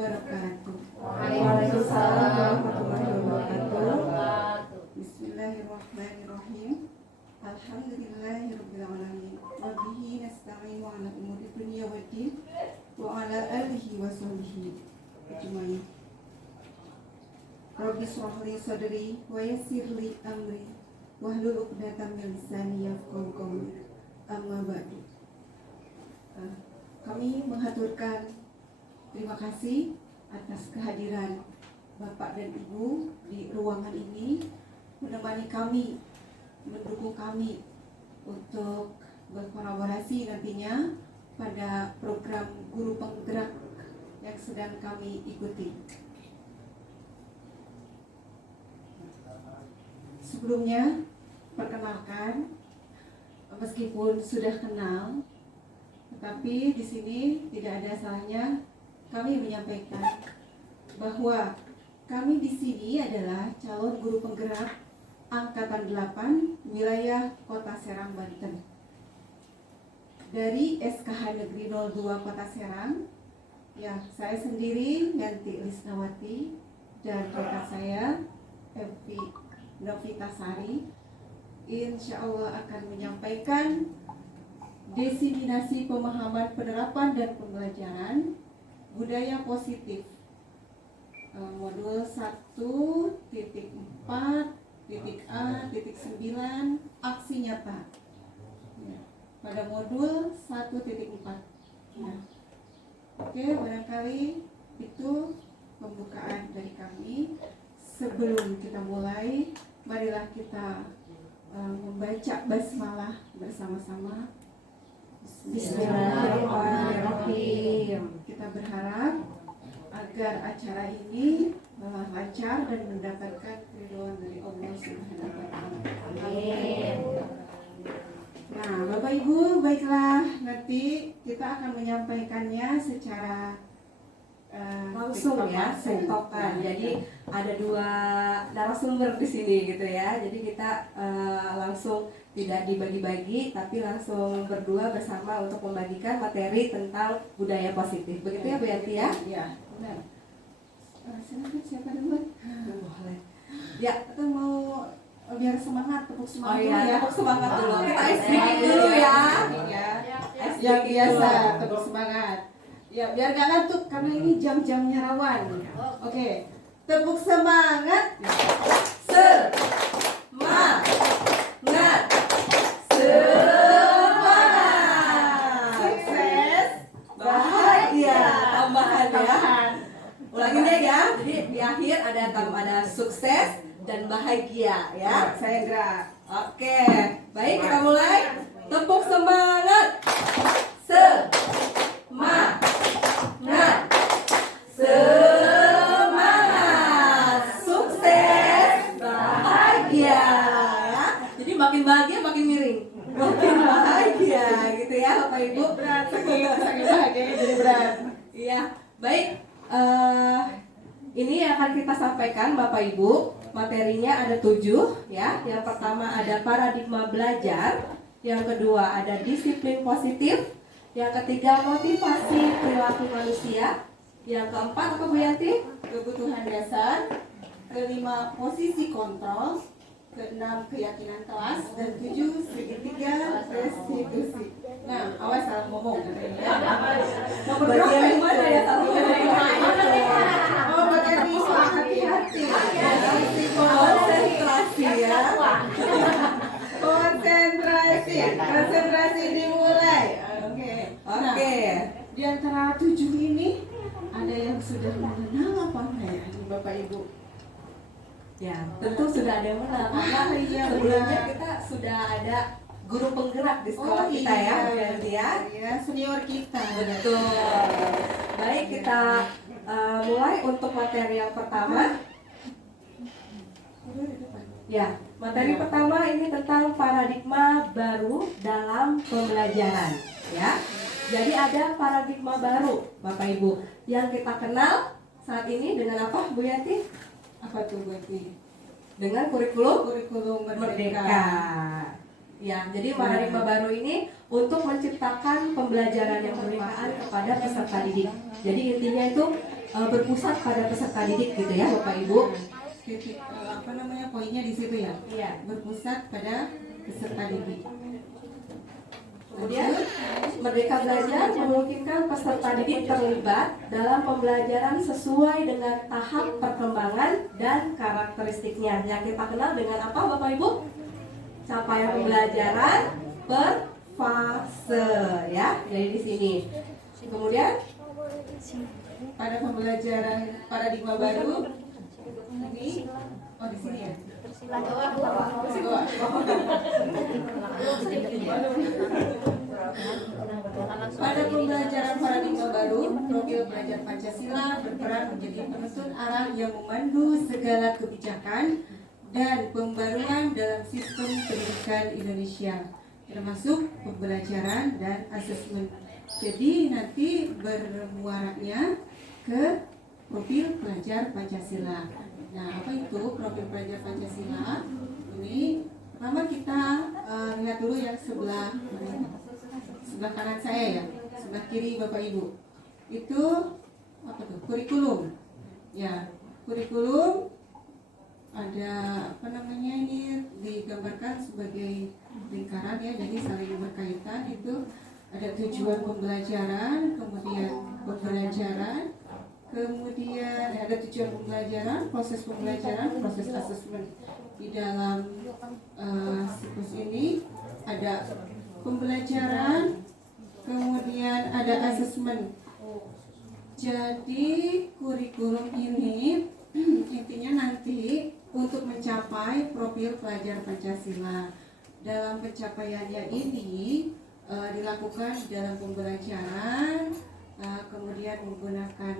wabarakatuh. Waalaikumsalam warahmatullahi wabarakatuh. Bismillahirrahmanirrahim. Alhamdulillahirabbil alamin. Wa bihi nasta'inu 'ala umuri dunya waddin wa 'ala alihi wa sahbihi ajmain. Rabbi shrah li sadri wa yassir li amri wahlul 'uqdatam min lisani yafqahu qawli. Amma ba'du. Kami mengaturkan terima kasih atas kehadiran Bapak dan Ibu di ruangan ini, menemani kami, mendukung kami untuk berkolaborasi nantinya pada program guru penggerak yang sedang kami ikuti. Sebelumnya, perkenalkan, meskipun sudah kenal, tetapi di sini tidak ada salahnya kami menyampaikan bahwa kami di sini adalah calon guru penggerak angkatan 8 wilayah Kota Serang, Banten. Dari SKH Negeri 02 Kota Serang, ya saya sendiri Yanti Lisnawati dan rekan saya Evi Novitasari, insya Allah akan menyampaikan diseminasi pemahaman penerapan dan pembelajaran budaya positif modul 1.4.A.9 aksi nyata ya, pada modul 1.4 ya. Oke, barangkali itu pembukaan dari kami. Sebelum kita mulai, marilah kita membaca basmalah bersama-sama. Bismillahirrahmanirrahim. Kita berharap agar acara ini lancar dan mendapatkan ridhoan dari Allah Subhanahu wa taala. Amin. Nah, Bapak Ibu, baiklah, nanti kita akan menyampaikannya secara langsung ya, sektokan. Jadi ada dua narasumber di sini gitu ya. Jadi kita langsung tidak dibagi-bagi, tapi langsung berdua bersama untuk membagikan materi tentang budaya positif. Begitu ya Bu Yanti ya? Iya, benar. Silakan siapa dulu? Boleh. Ya, atau mau biar semangat, tepuk semangat Oh iya, dulu ya. tepuk semangat dulu. Kita ice breaking dulu ya. Yang biasa, tepuk semangat. Ya, biar gak ngantuk karena ini jam-jamnya rawan. Oke, tepuk semangat. Semangat. Sukses. Bahagia. Tambahan ya. Ulangin deh ya. Jadi di akhir ada sukses dan bahagia ya. Saya gerak. Oke. Baik, kita mulai. Tepuk semangat. Semangat. Sukses, bahagia ya. Jadi makin bahagia makin miring, makin bahagia gitu ya Bapak Ibu. Berat, saking bahagia jadi berat. Iya, baik. Ini yang akan kita sampaikan Bapak Ibu. Materinya ada 7 ya. Yang pertama ada paradigma belajar, yang kedua ada disiplin positif, yang ketiga motivasi perilaku manusia, yang keempat apa Bu Yanti? Kebutuhan dasar. Kelima, posisi kontrol. Keenam, keyakinan kelas. Dan 7, segitiga restitusi. Nah, awas salah ngomong katanya. Nomor berapa yang mana ya? Oh, pakai pisau, hati-hati. Konsentrasi ya. Konsentrasi dimulai. Oke. Oke. Di antara 7 ini ada yang sudah mengenal apa enggak ya, Bapak Ibu? Ya, tentu sudah ada yang menang karena Iya, sebelumnya benar. kita sudah ada guru penggerak di sekolah kita ya, Bu Yanti ya. Ya, senior kita. Betul. Baik, kita mulai untuk materi yang pertama. Ya, materi pertama ini tentang paradigma baru dalam pembelajaran ya. Jadi ada paradigma baru Bapak Ibu yang kita kenal saat ini dengan apa Bu Yanti? Apa tuh berarti? Dengan kurikulum Merdeka. Merdeka. Ya, jadi paradigma baru ini untuk menciptakan pembelajaran yang bermanfaat kepada peserta didik. Jadi intinya itu berpusat pada peserta didik gitu ya Bapak Ibu. Titik apa namanya poinnya di situ ya? Iya. Berpusat pada peserta didik. Kemudian Merdeka Belajar memungkinkan peserta didik terlibat dalam pembelajaran sesuai dengan tahap perkembangan dan karakteristiknya. Yang kita kenal dengan apa Bapak Ibu? Capaian pembelajaran per fase ya. Jadi di sini. Kemudian Pada pembelajaran paradigma baru ini di sini ya. Pada pembelajaran paradigma baru, profil pelajar Pancasila berperan menjadi penuntun arah yang memandu segala kebijakan dan pembaruan dalam sistem pendidikan Indonesia, termasuk pembelajaran dan asesmen. Jadi nanti bermuaranya ke profil pelajar Pancasila. Nah, apa itu profil pelajar Pancasila? Ini pertama kita lihat dulu yang sebelah kanan saya ya, sebelah kiri Bapak Ibu. Itu apa tuh? Kurikulum. Ya, kurikulum ada apa namanya ini digambarkan sebagai lingkaran ya, jadi saling berkaitan. Itu ada tujuan pembelajaran, kemudian pembelajaran, kemudian ada tujuan pembelajaran, proses asesmen. Di dalam siklus ini ada pembelajaran, kemudian ada asesmen. Jadi kurikulum ini intinya nanti untuk mencapai profil pelajar Pancasila. Dalam pencapaiannya ini dilakukan dalam pembelajaran, kemudian menggunakan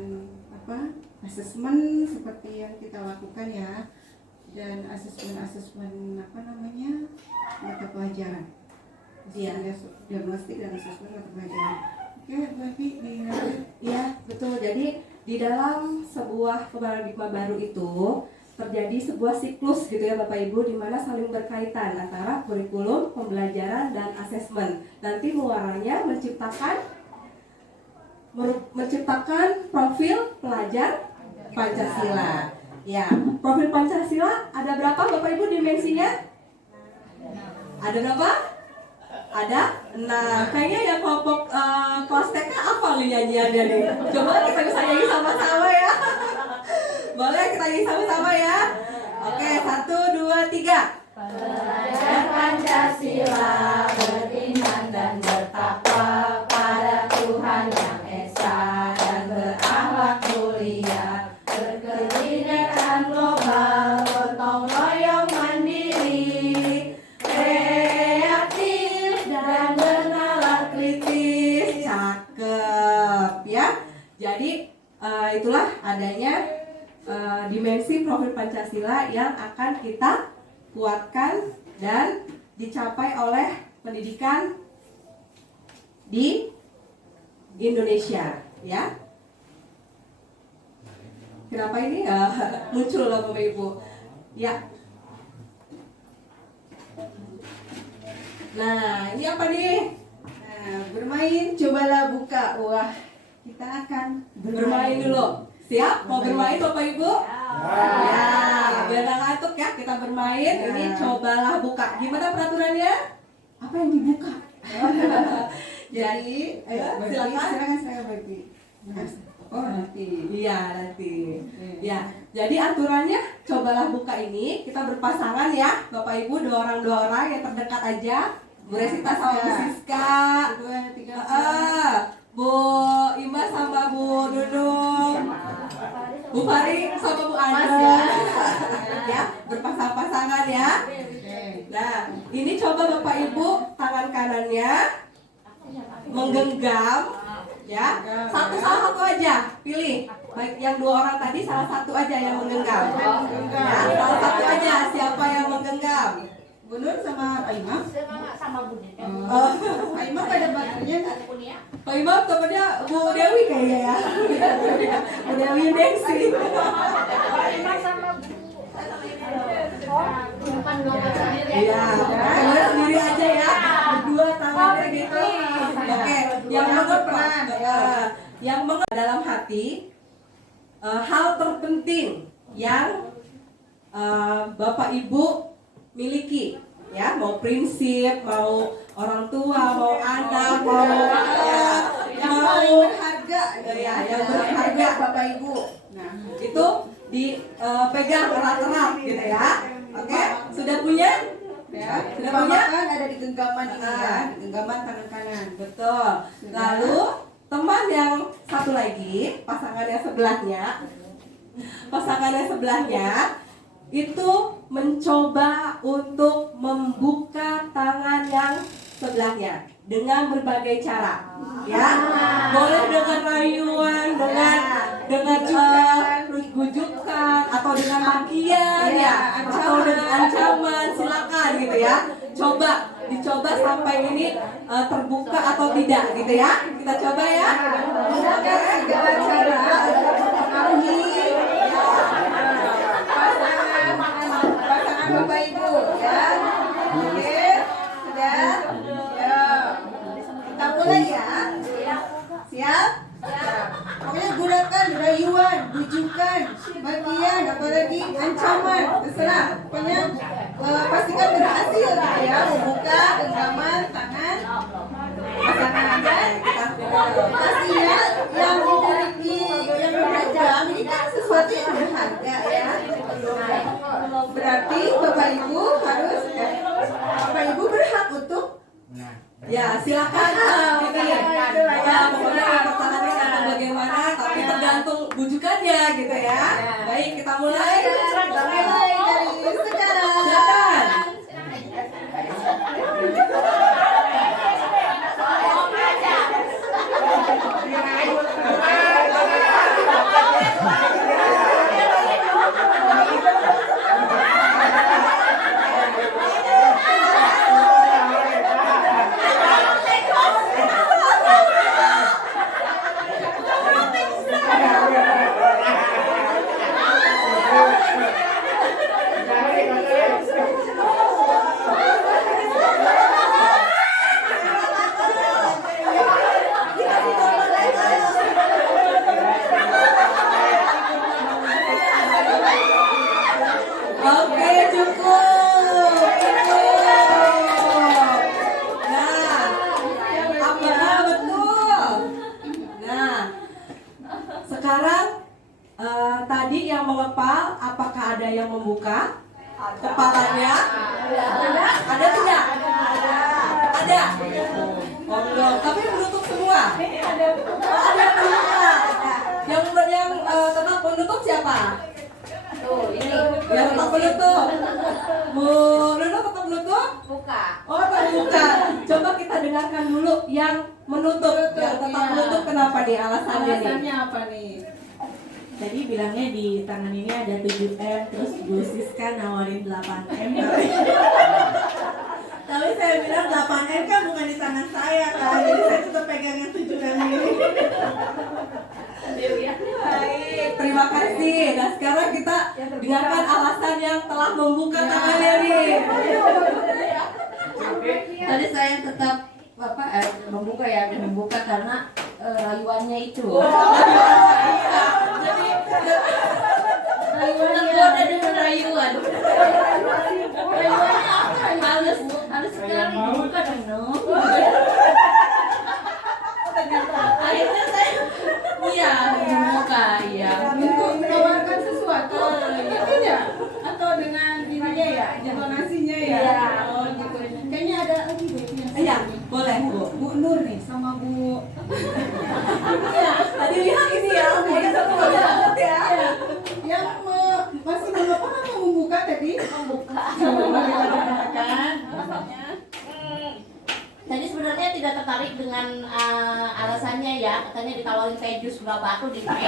asesmen seperti yang kita lakukan ya, dan asesmen apa namanya mata pelajaran, diagnostik dan asesmen mata pelajaran. Oke, Bu Evi, ya betul. Jadi di dalam sebuah paradigma baru itu terjadi sebuah siklus gitu ya Bapak Ibu, di mana saling berkaitan antara kurikulum, pembelajaran dan asesmen. Nanti muaranya menciptakan profil pelajar Pancasila. Ya, profil Pancasila ada berapa Bapak Ibu dimensinya? Ada berapa? Ada 6. Kayaknya yang kelompok kelas TK apa nih nyanyiannya nih? Coba kita bisa nyanyi sama-sama ya. Boleh kita nyanyi sama-sama ya? Oke, 1, 2, 3. Pelajar Pancasila beriman dan bertakwa pada Tuhan Yang Esa dan berakhlak mulia, berkebinekaan global, gotong royong mandiri, kreatif dan bernalar kritis. Cakep ya. Jadi itulah adanya dimensi profil Pancasila yang akan kita kuatkan dan dicapai oleh pendidikan di Indonesia ya. Kenapa ini muncul loh Bapak Ibu ya. Nah ini apa nih? nah, bermain, cobalah buka. Wah, kita akan Bermain dulu. Siap? Mau bermain Bapak Ibu? Ya, biar gak ngantuk ya, kita bermain. Ya. Ini cobalah buka. Gimana peraturannya? Apa yang dibuka? Jadi, silakan. Silakan Bu Evi. Oh nanti. Iya nanti. Ya, jadi aturannya cobalah buka ini kita berpasangan ya, Bapak Ibu, dua orang yang terdekat aja. Bu Resita sama Bu Siska. 2, 3, Bu Ima sama Bu Dudung. Bu Fari sama Bu Ana. Ya, berpasang-pasangan ya. Nah, ini coba Bapak Ibu tangan kanannya menggenggam ya. Salah satu aja, pilih. Baik yang dua orang tadi salah satu aja yang menggenggam. Ya, salah satu aja siapa yang menggenggam? Bu Nur sama Pak Imam. Sama Bunda. Pak Imam ada baterainya nggak? Pak Imam temennya Bu Dewi kayaknya ya. Bu Dewi Dengsi. Iya, kalian sendiri aja ya. Berdua tangannya gitu. Oke, yang mengeperan, yang dalam hati hal terpenting yang Bapak Ibu miliki, ya, mau prinsip, mau orang tua, mau anak, mau yang paling berharga, ya, yang berharga Bapak Ibu. Nah, itu dipegang erat-erat gitu ya. Oke, sudah punya? ya, Sudah punya? kan ada di genggaman ini ya, genggaman tangan kanan. Betul. Lalu teman yang satu lagi, pasangan yang sebelahnya itu mencoba untuk membuka tangan yang sebelahnya dengan berbagai cara, ya. Boleh dengan rayuan, dengan gujukan, atau dengan makian, ya, atau dengan ancaman, silakan gitu ya. Dicoba sampai ini terbuka atau tidak gitu ya. Kita coba ya. Gunakan segala cara untuk mempengaruhi pasangan Bapak Ibu ya. Oke, sudah. Ya. Kita mulai ya. Siap? Pokoknya gunakan rayuan, bujukan, bagian, apalagi ancaman, terserah. Pokoknya pastikan berhasil ya membuka genggaman tangan pasangan ya. Pastinya yang memiliki yang beragam ini kan sesuatu yang berharga ya. Berarti Bapak Ibu harus Bapak Ibu berhak untuk Ya, silakan. Gitu ya. Pokoknya pertahankan atau bagaimana, tapi tergantung bujukannya gitu ya. Baik, kita mulai. kita mulai dari sekarang. Silakan. Oke, cukup. Nah, apakah betul? Nah, sekarang tadi yang mengepal, apakah ada yang membuka kepalanya? Ada tidak? Ada. Oh, belum. Tapi menutup semua. Ada yang membuka. Yang tetap menutup siapa? Yang tetap menutup. Bu Lulu tetap menutup? Buka. Oh, terbuka. Coba kita dengarkan dulu yang menutup. Yang tetap menutup kenapa nih alasannya nih? Alasannya apa nih? Tadi bilangnya di tangan ini ada 7M, terus Bu Siska nawarin 8M. Tapi saya bilang 8M kan bukan di tangan saya kan, jadi saya tetap pegang yang 7M ini. Baik, terima kasih. Nah, sekarang kita dengarkan alasan yang telah membuka tangannya nih. Tadi saya tetap membuka karena rayuannya itu. Tergoda dengan rayuan. Rayuannya apa? Halus sekali buka dong. Akhirnya saya membuka ya. Untuk menawarkan sesuatu gitu ya? Atau dengan ininya ya, intonasinya ya? Iya. Oh gitu. Kayaknya ada lagi deh yang Iya, sini. boleh Bu. Bu Nur nih sama Bu. Iya. Tadi lihat ini ya, kayaknya satu banget ya. Iya. Yang masih mengapa mau membuka tadi? Membuka. Coba kita dengarkan. Alasannya. Tadi sebenarnya tidak tertarik dengan alasannya ya, katanya ditawarin teh jus berapa aku di Murah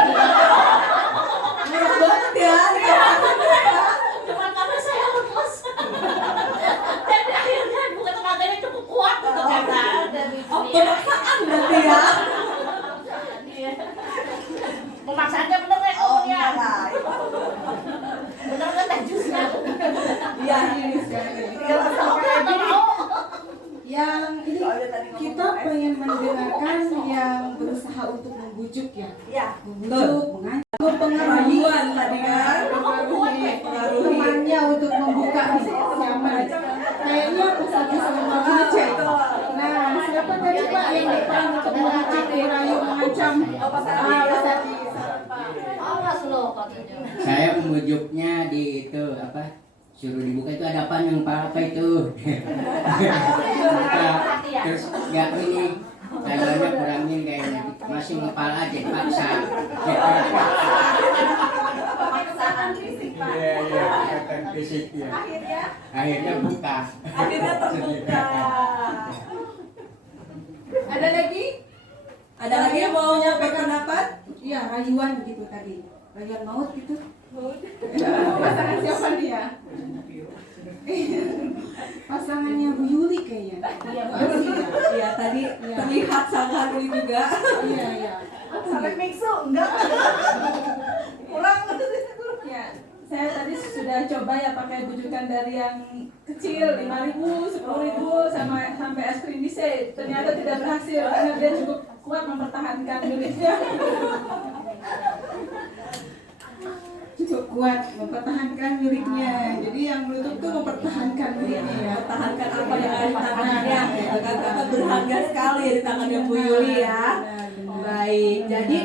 banget ya. Cuma karena saya lemes. Dan akhirnya bukan tenaganya cukup kuat untuk kata dari Oh, pemaksaan berarti ya. Memaksaannya bener nih ya. Bener kan teh jusnya? Iya. Yang ini kita pengen mendengarkan yang berusaha untuk membujuk ya. Iya. Membujuk, mengancam, mempengaruhi Saya membujuknya di itu apa? Suruh dibuka itu ada apa yang apa itu? Buka, terus nggak ini tayarnya kurangin kayaknya masih ngepal aja paksa. Iya, kata fisik ya. Akhirnya buka. Akhirnya terbuka. Ada lagi? Ada lagi yang mau nyampaikan pendapat? Iya, rayuan gitu tadi. Rayuan maut gitu. Pasangan siapa dia? Pasangannya Bu Yuli kayaknya. Iya, Iya, tadi terlihat sangat ini juga. Iya, iya. Sampai mixu enggak? Kurang. Ya, saya tadi sudah coba ya pakai bujukan dari yang kecil 5.000, 10.000 sampai es krim bisa. Ternyata tidak berhasil karena dia cukup kuat mempertahankan miliknya. Cukup kuat mempertahankan miliknya. Jadi yang menutup tuh mempertahankan miliknya ya. Mempertahankan apa yang ada di tangannya, gitu kan? Karena berharga sekali di tangannya Bu Yuli ya. Baik, jadi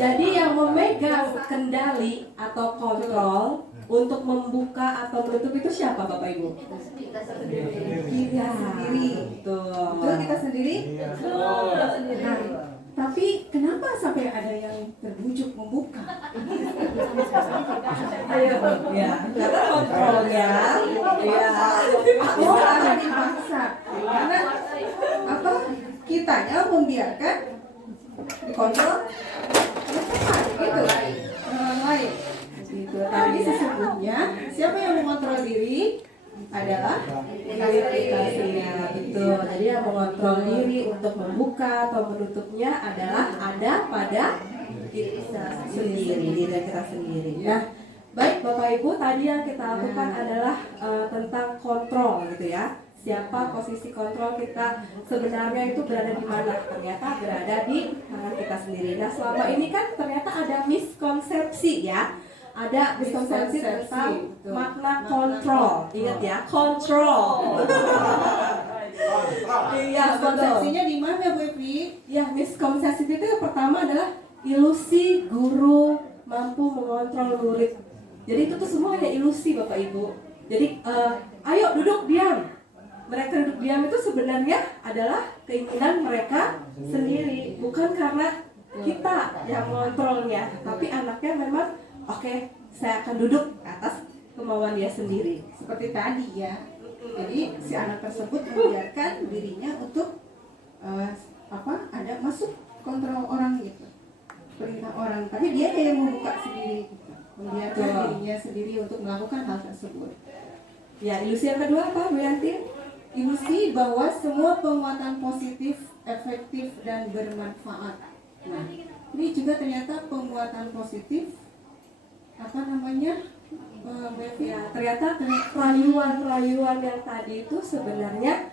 jadi yang memegang kendali atau kontrol untuk membuka atau menutup itu siapa Bapak Ibu? Kita sendiri. Betul kita sendiri? Nah, tapi kenapa sampai ada yang terbujuk membuka? Ya, karena kontrolnya. Ya. Oh, ada dipaksa. Karena apa? Kitanya membiarkan dikontrol gitu orang lain gitu. Tapi sesungguhnya siapa yang mengontrol diri adalah Iya, betul. Jadi yang mengontrol diri untuk membuka atau menutupnya adalah ada pada kita sendiri, diri kita sendiri. Nah, baik Bapak Ibu, tadi yang kita lakukan adalah tentang kontrol gitu ya. Siapa posisi kontrol kita sebenarnya itu berada di mana? Ternyata berada di tangan kita sendiri. Nah, selama ini kan ternyata ada miskonsepsi ya. Ada miskonsepsi tentang makna kontrol. Ingat ya, kontrol. Iya, konsepsinya di mana Bu Evi? Ya, miskonsepsi itu yang pertama adalah ilusi guru mampu mengontrol murid. Jadi itu tuh semua hanya ilusi Bapak Ibu. Jadi ayo duduk diam. Mereka duduk diam itu sebenarnya adalah keinginan mereka sendiri, bukan karena kita yang mengontrolnya, tapi anaknya memang oke, saya akan duduk atas kemauan dia sendiri. Seperti tadi ya. Jadi si anak tersebut membiarkan dirinya untuk ada masuk kontrol orang gitu, perintah orang. Tapi dia yang membuka sendiri, gitu. Membiarkan dirinya sendiri untuk melakukan hal tersebut. Ya, ilusi yang kedua apa, Bu Yanti? Ilusi bahwa semua penguatan positif, efektif dan bermanfaat. Nah, ini juga ternyata penguatan positif Ya, ternyata rayuan-rayuan yang tadi itu sebenarnya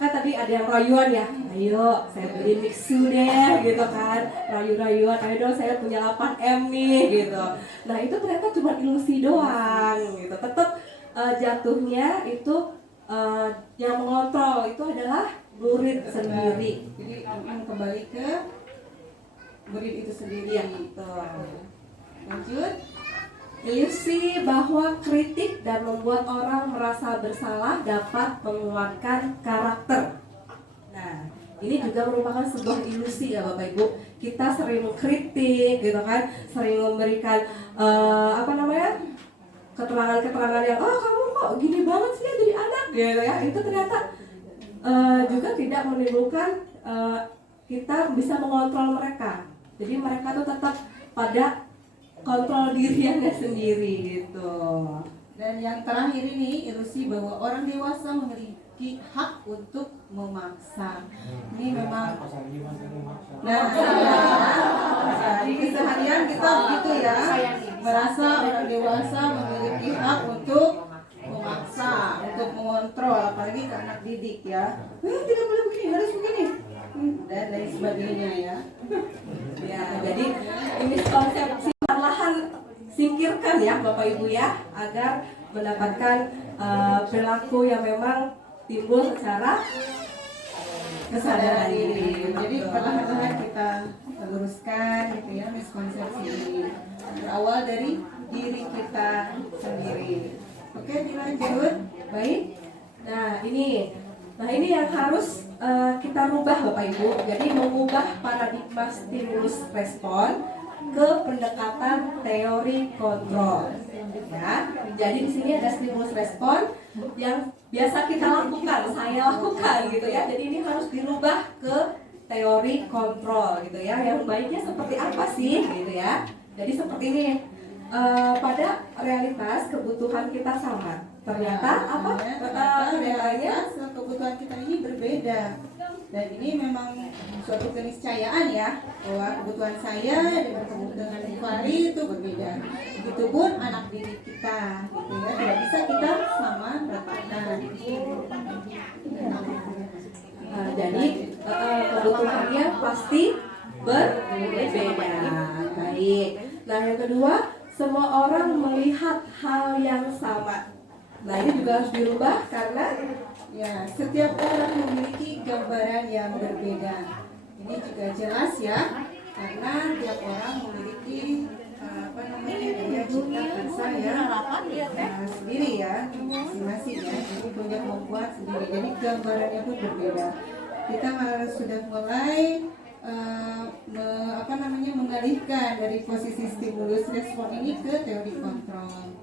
kan tadi ada yang rayuan ya, ayo saya beli mixu deh gitu kan, rayu-rayuan, ayo dong saya punya 8M nih gitu. Nah itu ternyata cuma ilusi doang gitu. Tetap jatuhnya itu yang mengontrol itu adalah murid sendiri. Jadi kembali ke murid itu sendiri. Ya, betul. Lanjut. Ilusi bahwa kritik dan membuat orang merasa bersalah dapat menguatkan karakter. Nah, ini juga merupakan sebuah ilusi ya Bapak Ibu. Kita sering kritik gitu kan, sering memberikan keterangan-keterangan yang kamu kok gini banget sih ya jadi anak gitu ya. Itu ternyata juga tidak menimbulkan kita bisa mengontrol mereka. Jadi mereka tuh tetap pada kontrol dirinya sendiri gitu. Dan yang terakhir ini ilusi bahwa orang dewasa memiliki hak untuk memaksa. Ini memang di keseharian kita begitu ya, merasa orang dewasa memiliki hak untuk memaksa, untuk mengontrol, apalagi ke anak didik ya. Tidak boleh begini, harus begini, dan lain sebagainya ya. Ya, jadi ini konsepsi perlahan singkirkan ya Bapak Ibu ya, agar mendapatkan perilaku yang memang timbul secara kesadaran diri. Jadi perlahan-lahan kita luruskan gitu ya miskonsepsi ini. Berawal dari diri kita sendiri. Oke, dilanjut. Baik. Nah ini yang harus kita rubah Bapak Ibu. Jadi mengubah paradigma stimulus respon ke pendekatan teori kontrol. Ya, jadi di sini ada stimulus respon yang biasa kita lakukan, saya lakukan gitu ya. Jadi ini harus dirubah ke teori kontrol gitu ya. Yang baiknya seperti apa sih gitu ya. Jadi seperti ini. Pada realitas kebutuhan kita sama. Ternyata realitas kebutuhan kita ini berbeda. Dan ini memang suatu keniscayaan ya bahwa kebutuhan saya dengan kebutuhan Fahri itu berbeda. Begitupun anak didik kita, gitu ya. Tidak bisa kita sama ratakan. Jadi kebutuhannya pasti berbeda. Baik. Nah yang kedua, semua orang melihat hal yang sama. Nah ini juga harus dirubah karena Ya, setiap orang memiliki gambaran yang berbeda. Ini juga jelas ya, karena tiap orang memiliki daya cipta rasa ya sendiri ya, masing-masing ya. Jadi punya kemampuan sendiri. Jadi gambarannya pun berbeda. Kita harus sudah mulai mengalihkan dari posisi stimulus respon ini ke teori kontrol.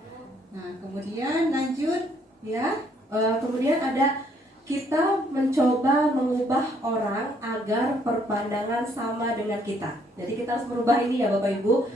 Nah, kemudian lanjut ya. Kemudian ada kita mencoba mengubah orang agar perpandangan sama dengan kita. Jadi kita harus merubah ini ya Bapak Ibu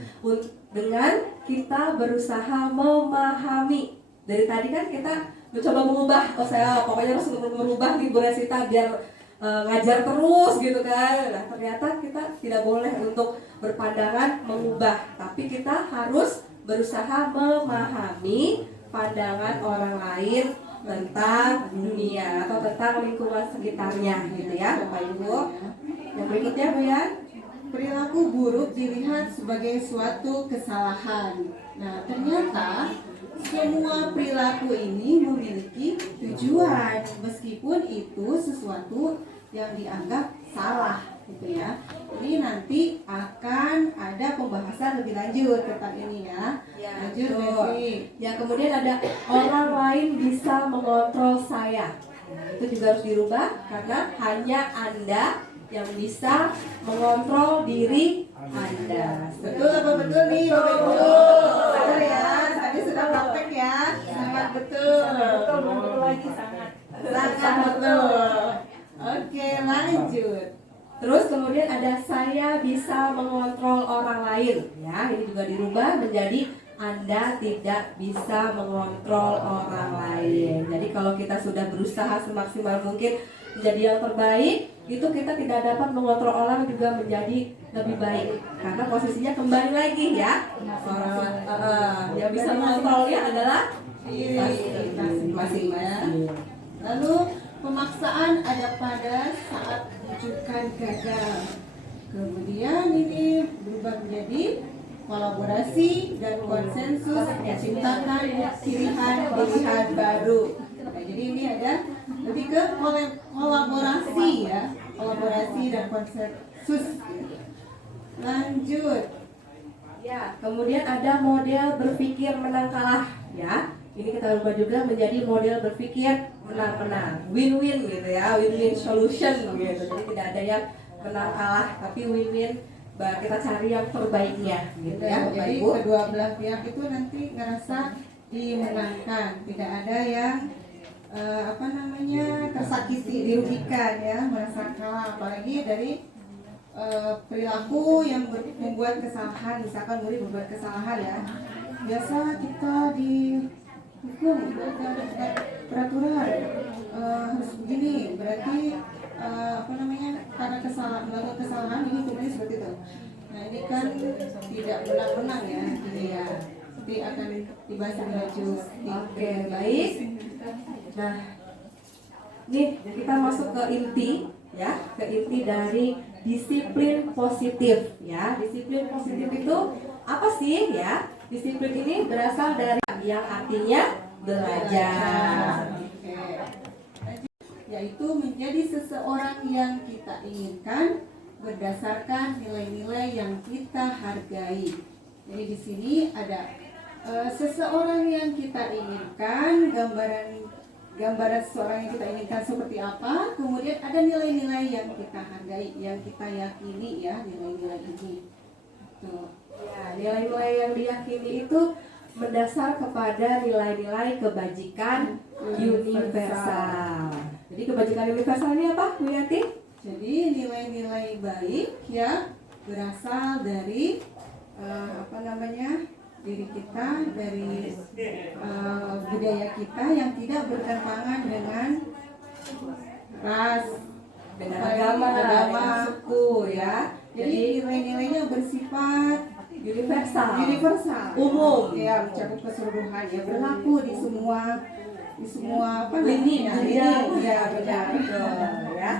dengan kita berusaha memahami. Dari tadi kan kita mencoba mengubah, saya pokoknya harus merubah nih Bu Resita biar ngajar terus gitu kan. Nah ternyata kita tidak boleh untuk berpandangan mengubah, tapi kita harus berusaha memahami pandangan orang lain tentang dunia atau tentang lingkungan sekitarnya gitu ya Bapak Ibu. Yang berikutnya Bu Yan, perilaku buruk dilihat sebagai suatu kesalahan. Nah, ternyata semua perilaku ini memiliki tujuan meskipun itu sesuatu yang dianggap salah gitu ya. Ini nanti akan ada pembahasan lebih lanjut tentang ini ya. Lanjut Messi. Ya kemudian ada orang lain bisa mengontrol saya. Nah, itu juga harus dirubah karena hanya Anda yang bisa mengontrol diri Anda. Betul apa betul nih Bapak Ibu? Betul ya. Tadi sudah praktek ya. Sangat betul. Betul lagi sangat. Sangat betul. Oke, lanjut. Terus kemudian ada saya bisa mengontrol orang lain. Ya, ini juga dirubah menjadi Anda tidak bisa mengontrol orang lain. Jadi kalau kita sudah berusaha semaksimal mungkin menjadi yang terbaik, itu kita tidak dapat mengontrol orang juga menjadi lebih baik. Karena posisinya kembali lagi ya. Yang bisa mengontrolnya adalah masing-masing ya. Lalu pemaksaan ada pada saat rujukan gagal. Kemudian ini berubah menjadi kolaborasi dan konsensus menciptakan pilihan baru. Nah, jadi ini ada lebih ke kolaborasi ya, kolaborasi dan konsensus. Lanjut. Ya, kemudian ada model berpikir menang kalah ya. Ini kita ubah juga menjadi model berpikir menang-menang, win-win gitu ya, win-win solution gitu. Jadi tidak ada yang menang kalah, tapi win-win. Kita cari yang terbaiknya gitu ya. Jadi kedua belah pihak itu nanti ngerasa dimenangkan, tidak ada yang tersakiti, dirugikan ya, merasa kalah. Apalagi dari perilaku yang membuat kesalahan, misalkan murid membuat kesalahan ya. Biasa kita dihukum, peraturan harus begini, berarti karena melakukan kesalahan ini hukumnya seperti itu. Nah ini kan tidak menang-menang ya, jadi ya nanti akan dibahas lebih lanjut. Oke, baik. Nah, nih kita masuk ke inti ya, ke inti dari disiplin positif ya. Disiplin positif itu apa sih ya? Disiplin ini berasal dari yang artinya belajar. yaitu menjadi seseorang yang kita inginkan berdasarkan nilai-nilai yang kita hargai. Jadi di sini ada seseorang yang kita inginkan, gambaran seseorang yang kita inginkan seperti apa, kemudian ada nilai-nilai yang kita hargai, yang kita yakini ya, nilai-nilai ini. Tuh. Ya, nilai-nilai yang diyakini itu mendasar kepada nilai-nilai kebajikan universal. Jadi kebajikan universal ini apa, Bu Yati? Jadi nilai-nilai baik ya berasal dari diri kita, dari budaya kita yang tidak bertentangan dengan ras, Dengan agama, suku ya. Jadi nilai-nilainya bersifat universal, Umum. ya, mencakup keseluruhan ya, berlaku di semua Lini, ya, benar. ya.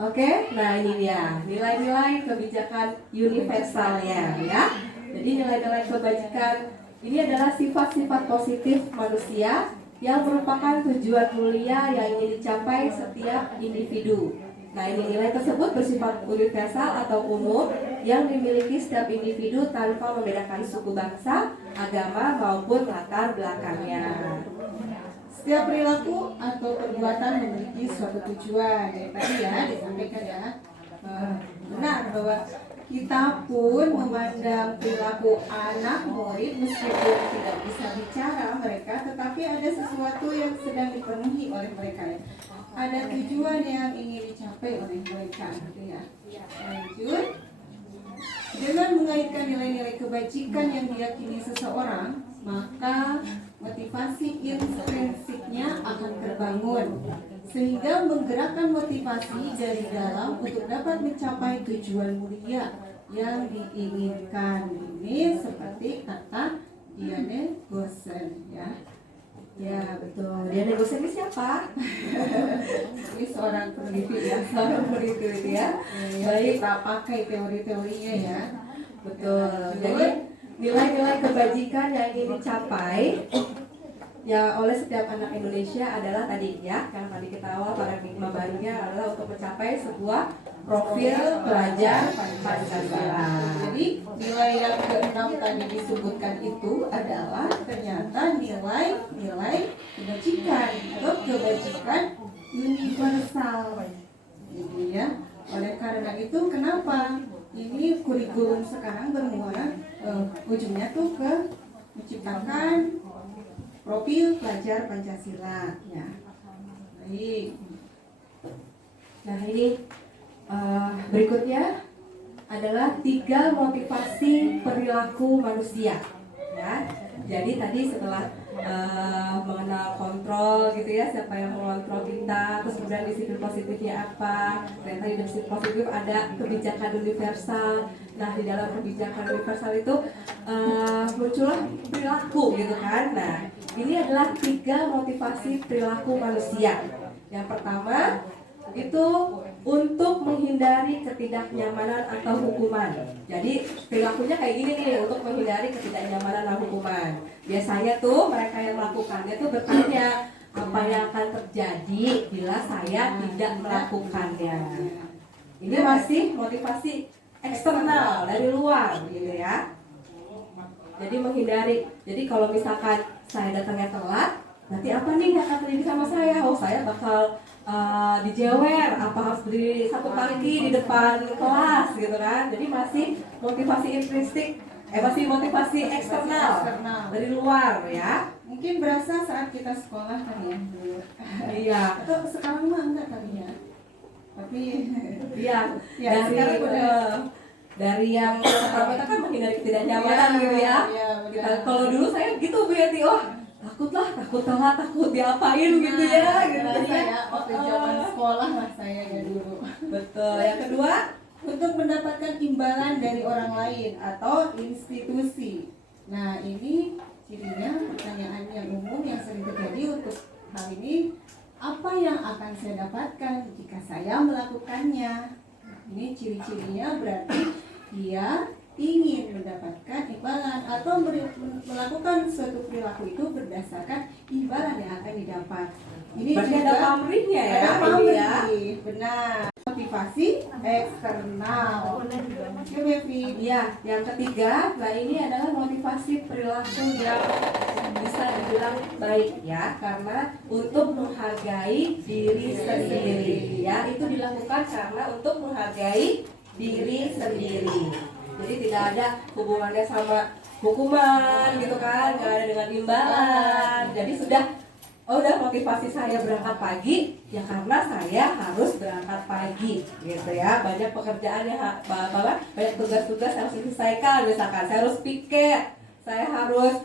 Oke, nah ini dia nilai-nilai kebijakan universalnya ya. Jadi nilai-nilai kebajikan ini adalah sifat-sifat positif manusia yang merupakan tujuan mulia yang ingin dicapai setiap individu. Nah, ini nilai tersebut bersifat universal atau umum yang dimiliki setiap individu tanpa membedakan suku bangsa, agama maupun latar belakangnya. Setiap perilaku atau perbuatan memiliki suatu tujuan. Ya, tadi ya disampaikan ya, benar bahwa kita pun memandang perilaku anak murid meskipun tidak bisa bicara mereka, tetapi ada sesuatu yang sedang dipenuhi oleh mereka ya. Ada tujuan yang ingin dicapai oleh mereka gitu ya. Lanjut, dengan mengaitkan nilai-nilai kebajikan yang diyakini seseorang, maka motivasi intrinsiknya akan terbangun sehingga menggerakkan motivasi dari dalam untuk dapat mencapai tujuan mulia yang diinginkan. Ini seperti kata Diane Gossen ya. Ya, betul. Dia negosiasi siapa? Ini seorang peneliti ya, Seorang peneliti itu ya. Baik, kita pakai teori-teorinya ya. Betul. Jadi nilai-nilai kebajikan yang ingin dicapai ya oleh setiap anak Indonesia adalah tadi ya, yang tadi kita awal paradigma barunya adalah untuk mencapai sebuah profil pelajar Pancasila. Jadi nilai yang keenam tadi disebutkan itu adalah ternyata nilai kebajikan atau kebajikan universal. Gitu ya. Oleh karena itu kenapa ini kurikulum sekarang bermuara ujungnya tuh ke menciptakan profil pelajar Pancasila ya. Baik. Nah, ini berikutnya adalah 3 motivasi perilaku manusia ya. Jadi tadi setelah mengenal kontrol gitu ya, siapa yang mengontrol kita, terus kemudian disiplin positifnya apa, ternyata di disiplin positif ada kebijakan universal. Nah, di dalam kebijakan universal itu muncullah perilaku gitu kan. Nah, ini adalah 3 motivasi perilaku manusia. Yang pertama itu untuk menghindari ketidaknyamanan atau hukuman. Jadi perilakunya kayak gini nih, untuk menghindari ketidaknyamanan atau hukuman. Biasanya tuh mereka yang melakukannya tuh bertanya apa yang akan terjadi bila saya tidak melakukannya. Ini masih motivasi eksternal dari luar gitu ya. Jadi menghindari. Jadi kalau misalkan saya datangnya telat, nanti apa nih yang akan terjadi sama saya? Oh, saya bakal dijewer, apa harus berdiri 1 kaki di depan kelas gitu kan. Jadi masih motivasi intrinsik, masih motivasi eksternal dari luar ya. Mungkin berasa saat kita sekolah kan ya. Iya. Atau sekarang mah enggak kali ya. Tapi Iya. ya, dari sekarang udah dari yang pertama kita kan menghindari ketidaknyamanan gitu ya. Iya, Kita kalau dulu saya gitu Bu Yati, takut telat, takut diapain gitu ya, gitu saya waktu zaman sekolah lah saya ya dulu. Betul. Yang kedua, Untuk mendapatkan imbalan dari orang lain atau institusi. Nah, ini cirinya pertanyaan yang umum yang sering terjadi untuk hal ini. Apa yang akan saya dapatkan jika saya melakukannya? Ini ciri-cirinya berarti dia ingin mendapatkan imbalan atau melakukan suatu perilaku itu berdasarkan imbalan yang akan didapat. Ini Berarti juga ada pamrihnya ya, ada ini pamrih, ya. benar. Motivasi eksternal. Ya, Bevi. Ya, yang ketiga, nah ini adalah motivasi perilaku yang bisa dibilang baik ya, karena untuk menghargai diri sendiri ya, itu dilakukan karena untuk menghargai diri sendiri. Jadi tidak ada hubungannya sama hukuman gitu kan, nggak ada dengan imbalan. Jadi udah motivasi saya berangkat pagi ya karena saya harus berangkat pagi gitu ya. Banyak pekerjaan yang banyak tugas-tugas yang harus diselesaikan, misalkan saya harus piket, saya harus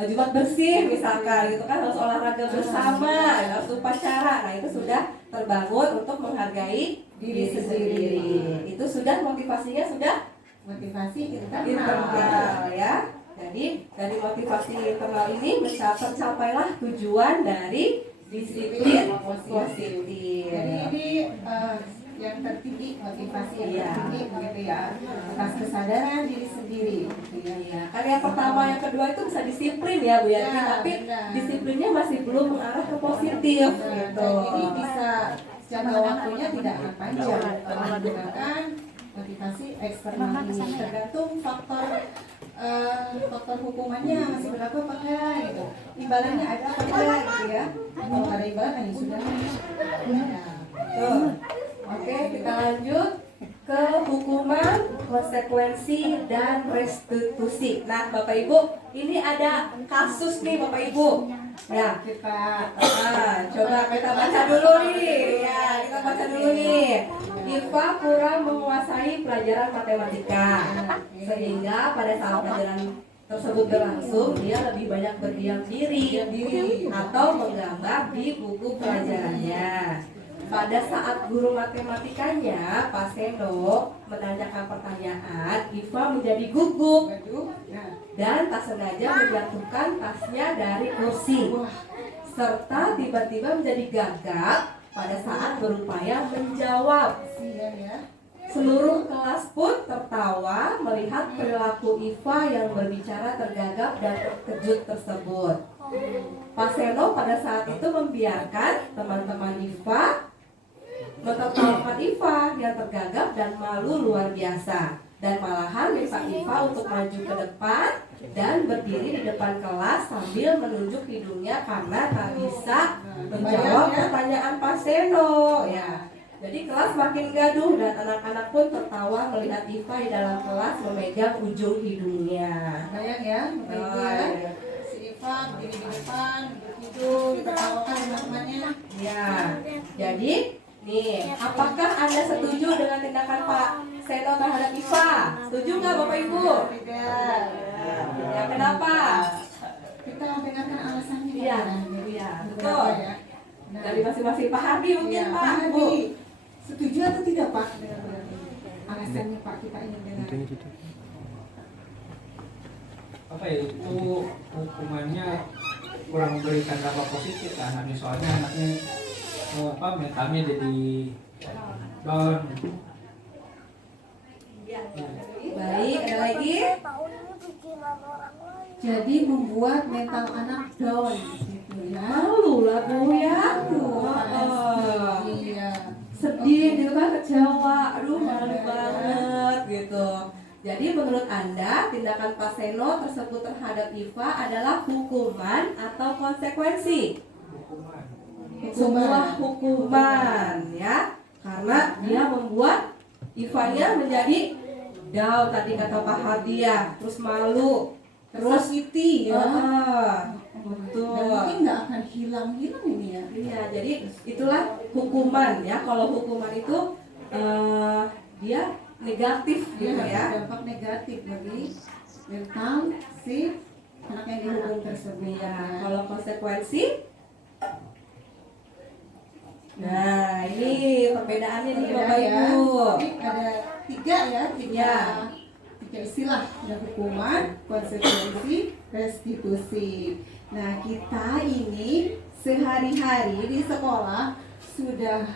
Jumat bersih misalkan gitu kan, harus olahraga bersama, harus upacara. Nah itu sudah terbangun untuk menghargai diri sendiri. Itu sudah motivasinya sudah Motivasi internal ya. Jadi dari motivasi internal ini tercapailah tujuan dari disiplin positif. Jadi ini yang tertinggi, motivasi yang tertinggi begitu ya, atas kesadaran diri sendiri. Iya. Kan yang pertama, yang kedua itu bisa disiplin ya Bu Yanti, Ya, tapi benar. disiplinnya masih belum mengarah ke positif gitu. Dan ini bisa jangka waktunya tidak akan panjang kalau menggunakan motivasi eksternal ini, tergantung faktor hukumannya masih berlaku apa enggak gitu, imbalannya ada apa enggak gitu ya. Kalau ada imbalan ya sudah. Tuh. Oke, kita lanjut ke hukuman, konsekuensi, dan restitusi. Nah, Bapak Ibu, ini ada kasus nih Bapak Ibu. Ya, coba kita baca dulu nih. Ya, kita baca dulu nih. Iva kurang menguasai pelajaran matematika, sehingga pada saat pelajaran tersebut berlangsung, dia lebih banyak berdiam diri atau menggambar di buku pelajarannya. Pada saat guru matematikanya, Pak Seno, menanyakan pertanyaan, Iva menjadi gugup dan tak sengaja menjatuhkan tasnya dari kursi, serta tiba-tiba menjadi gagap pada saat berupaya menjawab. Seluruh kelas pun tertawa melihat perilaku Iva yang berbicara tergagap dan terkejut tersebut. Pak Seno pada saat itu membiarkan teman-teman Iva menertawakan Iva yang tergagap dan malu luar biasa, dan malahan minta Iva untuk maju ke depan dan berdiri di depan kelas sambil menunjuk hidungnya karena tak bisa menjawab pertanyaan Pak Seno ya. Jadi kelas makin gaduh dan anak-anak pun tertawa melihat Iva di dalam kelas memegang ujung hidungnya. Bayang ya, si Iva berdiri di depan, hidung, ditertawakan teman-temannya. Ya, jadi nih, apakah Anda setuju dengan tindakan Pak Seno terhadap Iva? Setuju nggak Bapak Ibu? Tidak. Ya, kenapa? Kita dengarkan alasannya. Iya, iya, betul. Ya. Dari masing-masing Pak Hardi mungkin Ya, Pak, Bu. setuju atau tidak Pak? Alasannya Pak kita ingin dengar. Apa ya, itu hukumannya kurang memberikan dampak positif ke anaknya, soalnya anaknya mentalnya jadi down. Baik, ada lagi? Jadi membuat mental anak down gitu ya. Malu lah Bu ya. Iya. Sedih gitu kan, kecewa. Aduh, malu banget gitu. Jadi menurut Anda tindakan Pak Seno tersebut terhadap Iva adalah hukuman atau konsekuensi? Sebuah hukuman ya, karena dia membuat Ivanya menjadi down tadi kata Pak Hadia, terus malu, terus Tersakiti ya. betul. Dan mungkin nggak akan hilang ini ya. Iya, jadi itulah hukuman ya. Kalau hukuman itu dia negatif gitu ya. Dampak negatif bagi mental si anak yang dihukum tersebut. Iya, kalau konsekuensi, nah ini perbedaannya nih Bapak Ibu. Jadi ada tiga Ya. tiga istilah, ada hukuman, konsekuensi, restitusi. Nah kita ini sehari-hari di sekolah sudah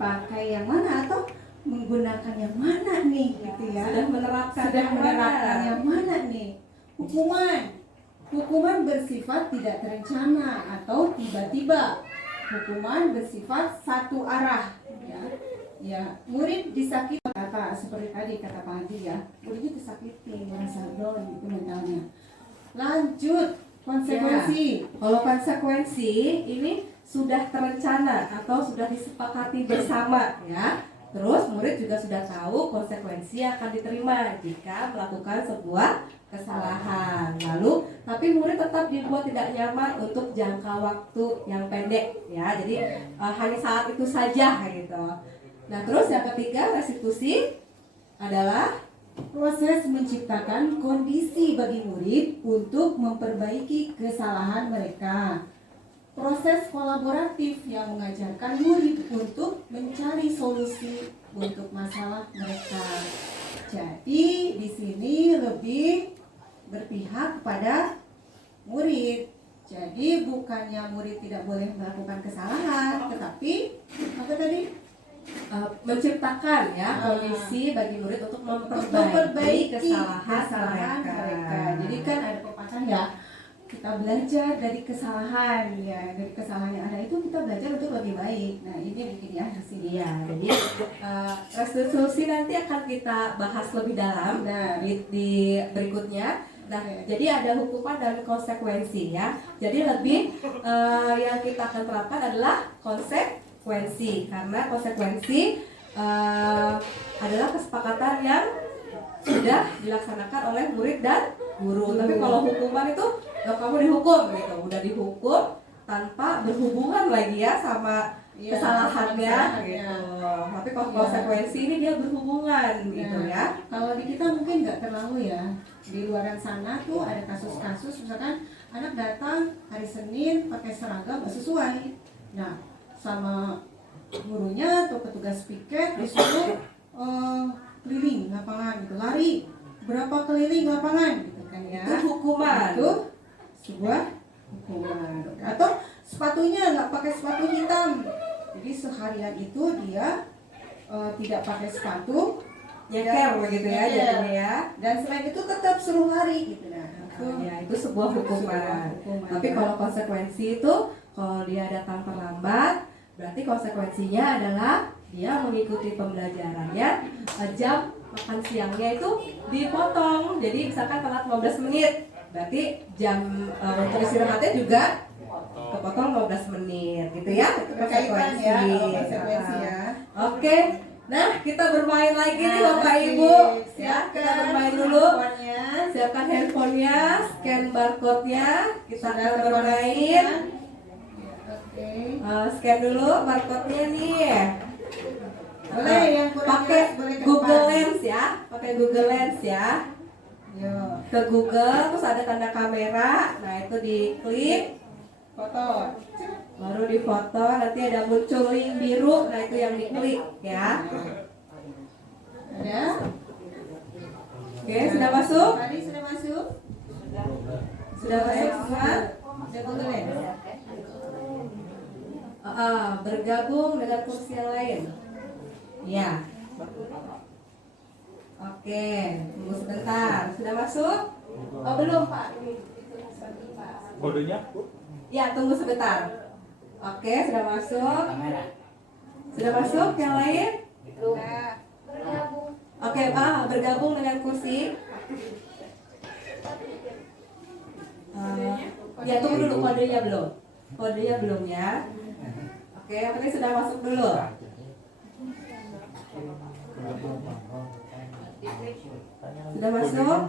pakai yang mana atau menggunakan yang mana nih gitu ya. Sudah menerapkan Sudah yang menerapkan mana? yang mana nih? Hukuman bersifat tidak terencana atau tiba-tiba. Hukuman bersifat satu arah ya. Ya, murid disakiti seperti tadi kata Pak Haji ya. Muridnya disakiti, merasa down gitu mentalnya. Lanjut konsekuensi. Kalau konsekuensi ini sudah terencana atau sudah disepakati bersama ya. Terus murid juga sudah tahu konsekuensi yang akan diterima jika melakukan sebuah kesalahan. Lalu, tapi murid tetap dibuat tidak nyaman untuk jangka waktu yang pendek ya. Jadi hanya saat itu saja gitu. Nah, terus yang ketiga, restitusi adalah Proses menciptakan kondisi bagi murid untuk memperbaiki kesalahan mereka. Proses kolaboratif yang mengajarkan murid untuk mencari solusi untuk masalah mereka. Jadi di sini lebih berpihak kepada murid. Jadi bukannya murid tidak boleh melakukan kesalahan, tetapi apa tadi? menciptakan ya kondisi bagi murid untuk memperbaiki kesalahan mereka. Jadi kan ada pepatah ya, kita belajar dari kesalahan ya, dari kesalahan yang ada itu kita belajar untuk lebih baik. Nah ini begini ya di sini. Iya, jadi restitusi nanti akan kita bahas lebih dalam di berikutnya. Nah, jadi ada hukuman dan konsekuensi ya. Jadi lebih yang kita akan terapkan adalah konsekuensi, karena konsekuensi adalah kesepakatan yang sudah dilaksanakan oleh murid dan guru. Tapi kalau hukuman itu kamu dihukum gitu, udah dihukum tanpa berhubungan lagi ya sama kesalahannya gitu. Tapi kalau konsekuensi ini dia berhubungan gitu ya. Kalau di kita mungkin nggak terlalu ya. Di luaran sana tuh ada kasus-kasus misalkan anak datang hari Senin pakai seragam nggak sesuai. Nah, sama gurunya atau petugas piket disuruh keliling lapangan gitu, lari berapa keliling lapangan gitu kan ya. Itu hukuman. Itu sebuah hukuman. Atau sepatunya nggak pakai sepatu hitam, jadi seharian itu dia tidak pakai sepatu, Nyeker begitu ya jadinya ya. dan selain itu tetap suruh lari gitu. Nah itu Ya, itu sebuah hukuman. Tapi kalau konsekuensi itu kalau dia datang terlambat, berarti konsekuensinya adalah dia mengikuti pembelajarannya, jam makan siangnya itu dipotong. Jadi misalkan telat 15 menit, berarti jam untuk istirahatnya juga kepotong 15 menit gitu ya. Itu berkaitan konsekuensi. ya, konsekuensi ya. Oke. Nah, kita bermain lagi nih Bapak Ibu. Ya, kita bermain dulu. Siapkan handphonenya, scan barcode-nya. Kita akan bermain. Oke. Scan dulu barcode-nya nih. Boleh yang kurang Pakai jelas, boleh ke Google depan. Lens ya. Pakai Google Lens ya. Yo, Ke Google, terus ada tanda kamera. Nah, itu diklik. foto. Baru difoto, nanti ada muncul link biru. Nah, itu yang diklik ya. Ada? Oke, sudah masuk? Tadi sudah masuk? Sudah masuk semua? Sudah Google Lens? Bergabung dengan kursi yang lain. Ya. Oke, tunggu sebentar. Sudah masuk? Oh, belum, Pak. Ini. Kodenya? Ya, tunggu sebentar. Oke, sudah masuk. Kamera. Sudah masuk yang lain? Oke, bergabung dengan kursi. Ya, tunggu dulu, kodenya belum. Kodenya belum ya. Oke, yang penting sudah masuk dulu. Sudah masuk?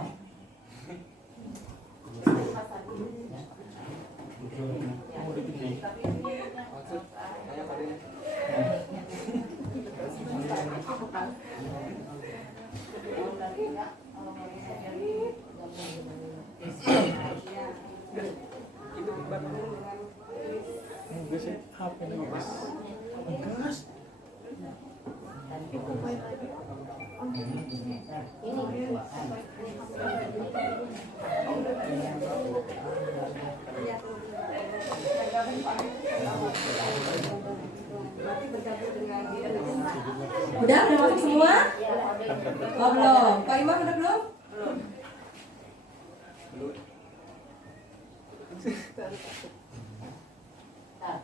Udah masuk semua? Ya, kodenya. Oh belum. Pak Imam udah belum? Nah,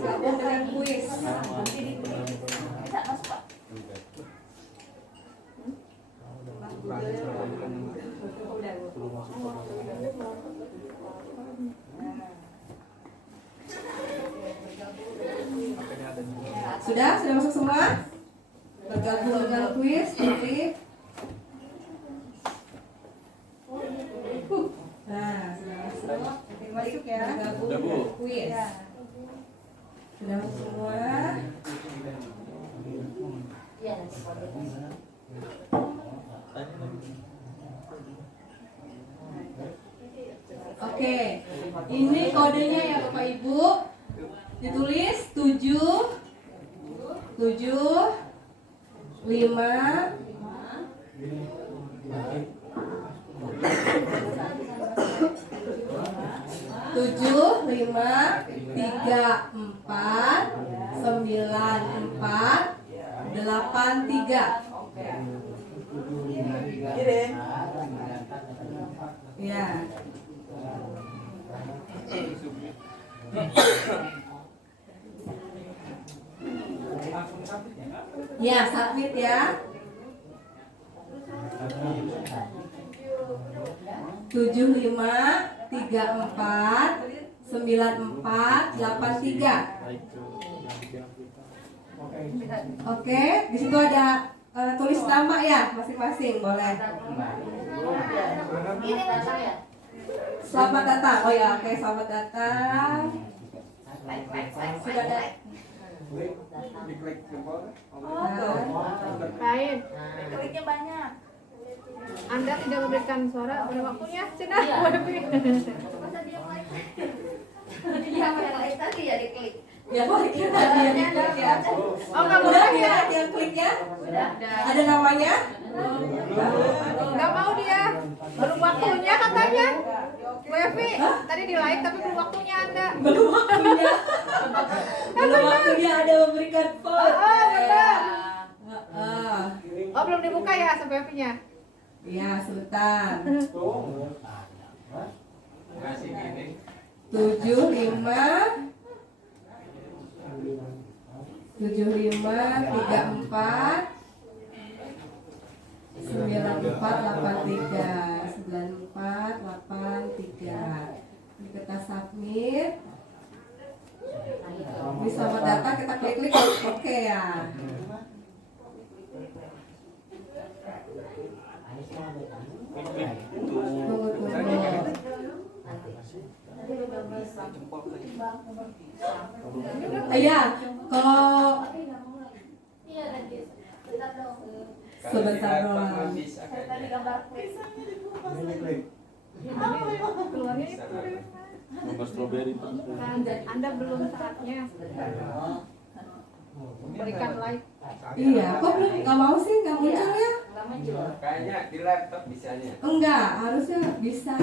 Gabung dengan kuis. bisa masuk Pak. Sudah masuk semua? Bergabung dengan kuis, Fitri. Nah, sudah masuk. Masuk ya. Bergabung dengan kuis. Sudah masuk semua. Iya, nanti kodenya. Oke, ini kodenya ya Bapak Ibu. Ditulis 7 5 3 ya. Ya, submit ya. 75349483. Oke, di situ ada tulis nama ya masing-masing, boleh. Ini datang ya? Selamat datang. Oh ya, oke, selamat datang. Sudah ada. Lain, Kliknya banyak. Anda tidak memberikan suara pada waktunya, Cina. Iya. Masa dia main? Dia apa yang lain tadi ya diklik. Ya, boleh kita dia di klik ya. Oh, nggak Udah boleh ya, ya? yang kliknya. Udah. Ada namanya? Nggak mau dia. Belum waktunya katanya. Bu Evi, tadi di like tapi belum waktunya Anda. Belum waktunya. Belum waktunya ada memberikan vote. Oh, benar. Heeh. Oh, belum dibuka ya sampai Evi-nya? Ya, sebentar. 9483. Ini kita submit. Ini selamat datang, kita klik oke ya. Tunggu. Iya, kalau Iya, nanti sebentar dong. sebentar doang. Saya tadi gambar klik. Keluarnya itu. Nomor strawberry Pak. Anda belum saatnya. Berikan like. Iya, kok nggak mau sih, nggak muncul ya? Nggak muncul. Kayaknya di laptop bisanya. Enggak, harusnya bisa.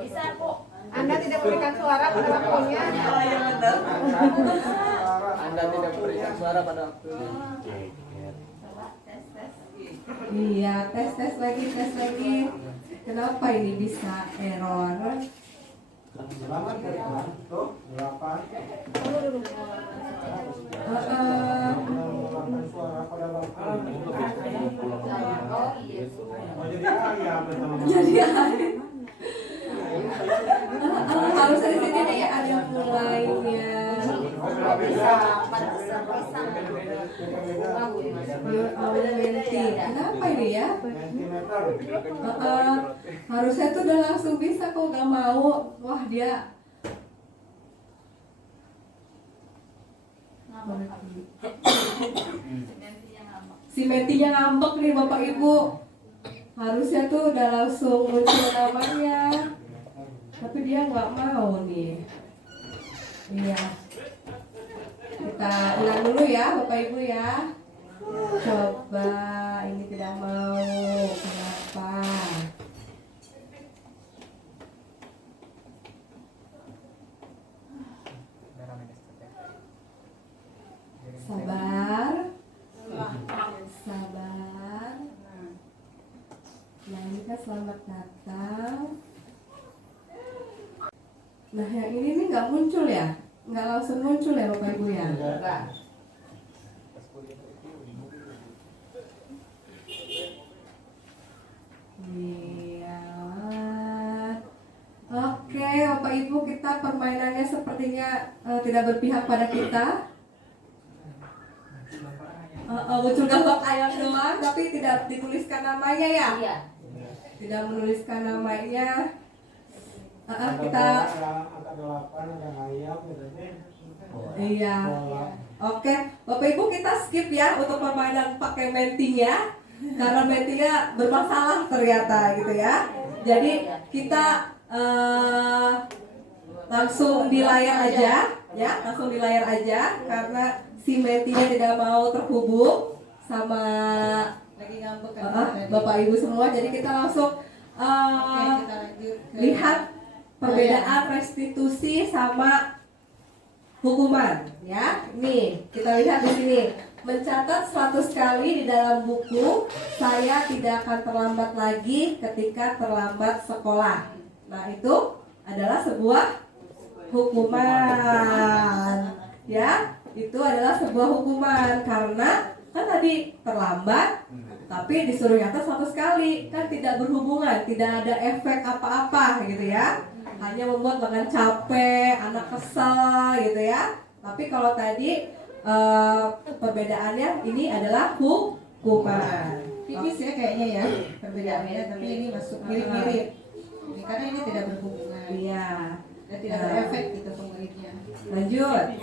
Bisa kok. Anda tidak memberikan suara pada waktunya. Anda tidak memberikan suara pada waktunya. Coba tes. Iya, tes lagi. Kenapa ini bisa error? Oh iya. Jadi harusnya di sini nih ada mulainya. Kenapa ini ya? Harusnya tuh udah langsung bisa, kok gak mau. Wah, dia si Metinya ngambek nih Bapak Ibu. Harusnya tuh udah langsung muncul namanya, tapi dia nggak mau nih. Iya, Kita ulang dulu ya Bapak Ibu ya. Coba ini tidak mau. Kenapa? Sabar. Sabar. Nah ini kan selamat datang. Nah yang ini nih nggak muncul ya? Nggak langsung muncul ya Bapak Ibu ya? Iya. Oke Bapak Ibu, kita permainannya sepertinya tidak berpihak pada kita. Muncul gambar ayam doang, tapi tidak dituliskan namanya ya? Iya. Tidak menuliskan namanya. Kita iya. Oke, Bapak Ibu kita skip ya untuk permainan pakai mentinya karena mentinya bermasalah ternyata gitu ya. Jadi kita langsung di layar aja ya, langsung di layar aja karena si mentinya tidak mau terhubung sama Lagi ngambek kan? Bapak Ibu semua. Jadi kita langsung Oke, kita lanjut ke lihat perbedaan restitusi sama hukuman ya. Nih, kita lihat di sini. Mencatat 100 kali di dalam buku, saya tidak akan terlambat lagi ketika terlambat sekolah. Nah, itu adalah sebuah hukuman. Ya, itu adalah sebuah hukuman karena kan tadi terlambat tapi disuruh nyatet 100 kali, kan tidak berhubungan, tidak ada efek apa-apa gitu ya. Hanya membuat lengan capek, anak kesel gitu ya. Tapi kalau tadi perbedaannya ini adalah hukuman. tipis ya kayaknya ya perbedaannya, tapi ini masuk mirip-mirip. Ini karena ini tidak berhubungan Iya. dan tidak berefek gitu pengulitnya. Lanjut.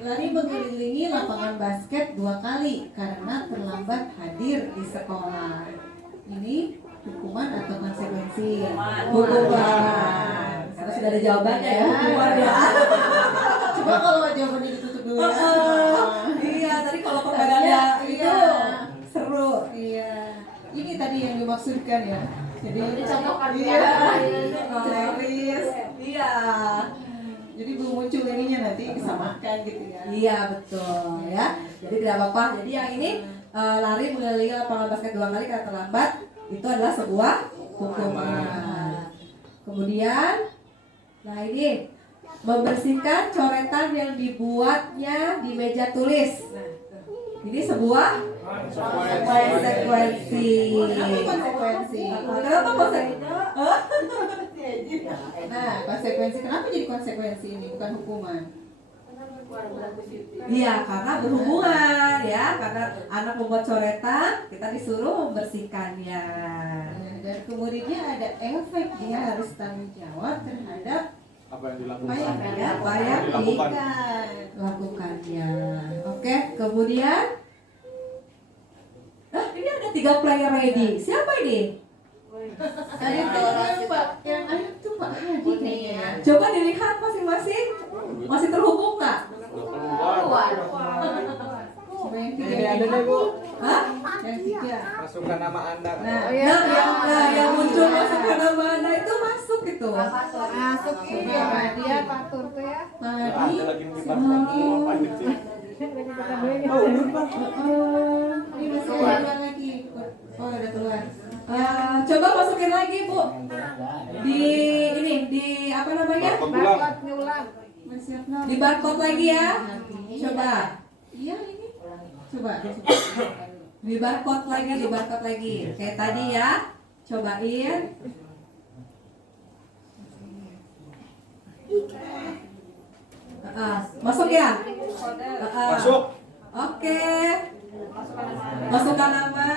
Lari mengelilingi lapangan basket 2 kali karena terlambat hadir di sekolah. Ini hukuman atau konsekuensi? Hukuman. Karena sudah ada jawabannya ya, hukuman ya. Coba kalau jawabannya ditutup dulu ya. Iya, tadi kalau perbedaannya itu seru. Iya. Ini tadi yang dimaksudkan ya. Jadi Dicontohkan iya. ya. Checklist. Iya. Jadi belum muncul ininya nanti disamakan gitu ya. Iya betul ya. Jadi tidak apa-apa. Jadi yang ini lari mengelilingi lapangan basket 2 kali karena terlambat itu adalah sebuah hukuman. Kemudian, nah ini membersihkan coretan yang dibuatnya di meja tulis. Ini sebuah konsekuensi. Kenapa konsekuensi? Kenapa konsekuensi? Nah, konsekuensi kenapa jadi konsekuensi ini bukan hukuman? Iya, karena berhubungan ya, karena anak membuat coretan, kita disuruh membersihkannya. Dan kemudiannya ada efek, dia harus tanggung jawab terhadap Apa yang apa dilakukan? yang Dilakukan. Lakukannya. Oke, kemudian ini ada 3 player ready. Siapa ini? Tadi tuh yang ada tuh Pak Hadi kayaknya. Coba dilihat masing-masing. Masih terhubung nggak? Coba yang Ini tiga. ada deh Bu. Hah? Yang tiga. Masukkan nama Anda. Nah, Yang muncul masuk ke nama Anda itu masuk gitu. Masuk ini ya Pak dia patur tuh ya. Pak Hadi. Ada lagi di barcode apa gitu. Ini masih ada dua lagi. Oh, udah keluar. Coba masukin lagi Bu. Di ini di apa namanya? Barcode ulang. Barcode ngulang. Masih apa? Di barcode lagi ya. Coba. Iya ini. Coba. Di barcode lagi. Kayak tadi ya. Cobain. Masuk ya? Masuk. Oke. Masukkan nama.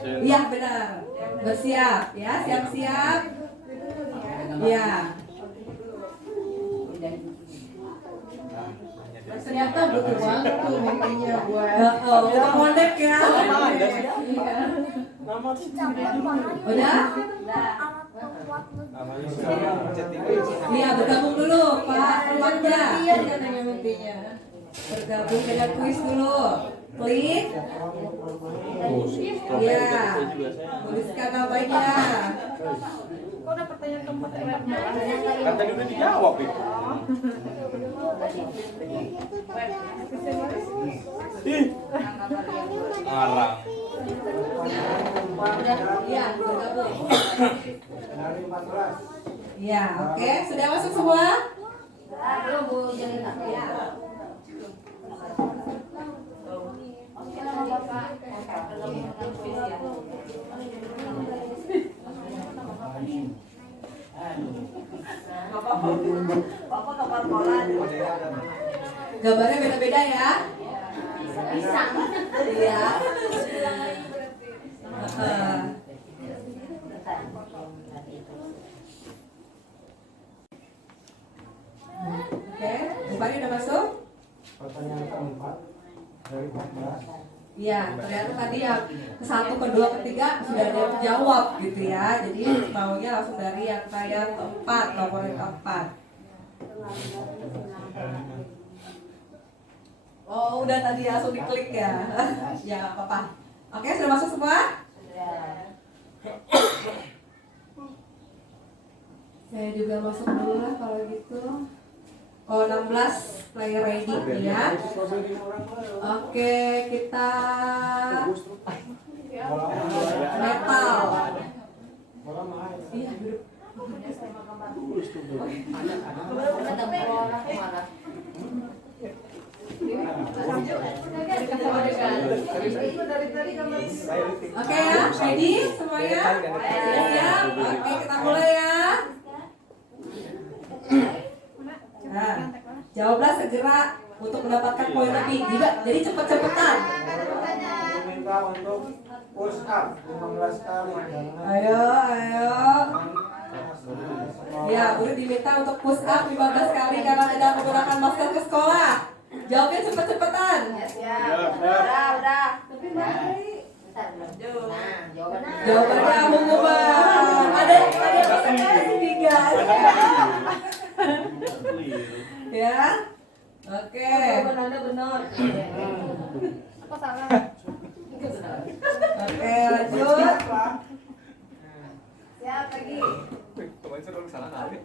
Iya benar. Bersiap ya, siap-siap. Iya. Ternyata butuh waktu intinya buat Kita connect ya. Iya. Nama Udah? namanya siapa? Iya, bergabung dulu Pak Perwanja. katanya mentinya. Bergabung dengan kuis dulu. Klik. Iya. Tuliskan namanya. Kok ada pertanyaan keempat keren Kan tadi udah dijawab itu. Ih, ngarang. Iya, bergabung. Iya, oke. Sudah masuk semua? Belum Bu Jelita. Iya. Oke nama Bapak. Bapak kapal koran. Gambarnya beda-beda ya? Bisa. Iya. Heeh. Oke, Bupati udah masuk? Pertanyaan keempat dari 14. Iya, ternyata tadi yang ke-1, ke-2, ke-3 sudah ada yang jawab gitu ya. Jadi maunya langsung dari yang kayak keempat, nomor yang keempat. Oh, udah tadi langsung diklik ya. Ya, nggak apa-apa. Oke, sudah masuk semua? Saya juga masuk dulu lah kalau gitu. Oh, 16 player ready ya. Oke, kita metal. Iya, duduk. Oke ya, ready semuanya? Siap? Oke, kita mulai ya. Nah, jawablah segera untuk mendapatkan poin lebih. Jadi cepet-cepetan. Diminta untuk push up 15 kali. Ayo. Ya, udah diminta untuk push up 15 kali karena tidak menggunakan masker ke sekolah. Jawabnya cepet-cepetan. Udah. Tapi Nah, Jawabannya pengumuman. Ada presentasi 3. Ya. Oke. Benar. Apa salah? Oke, lanjut. siap lagi. Kemarin sudah salah kali.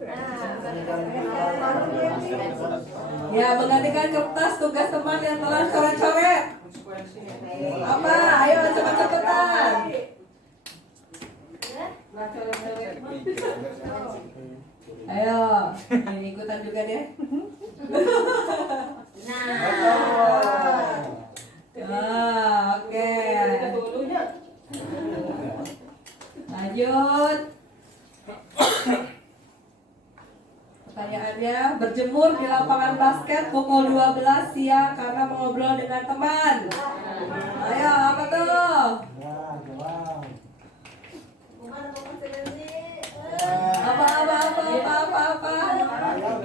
Ya, menggantikan kertas tugas teman yang telah coret-coret. Apa? Ayo cepet-cepetan. Ayo, ini ikutan juga deh. Oke. Lanjut. Pertanyaannya, berjemur di lapangan basket pukul 12 siang karena mengobrol dengan teman. Ayo, apa tuh? Apa?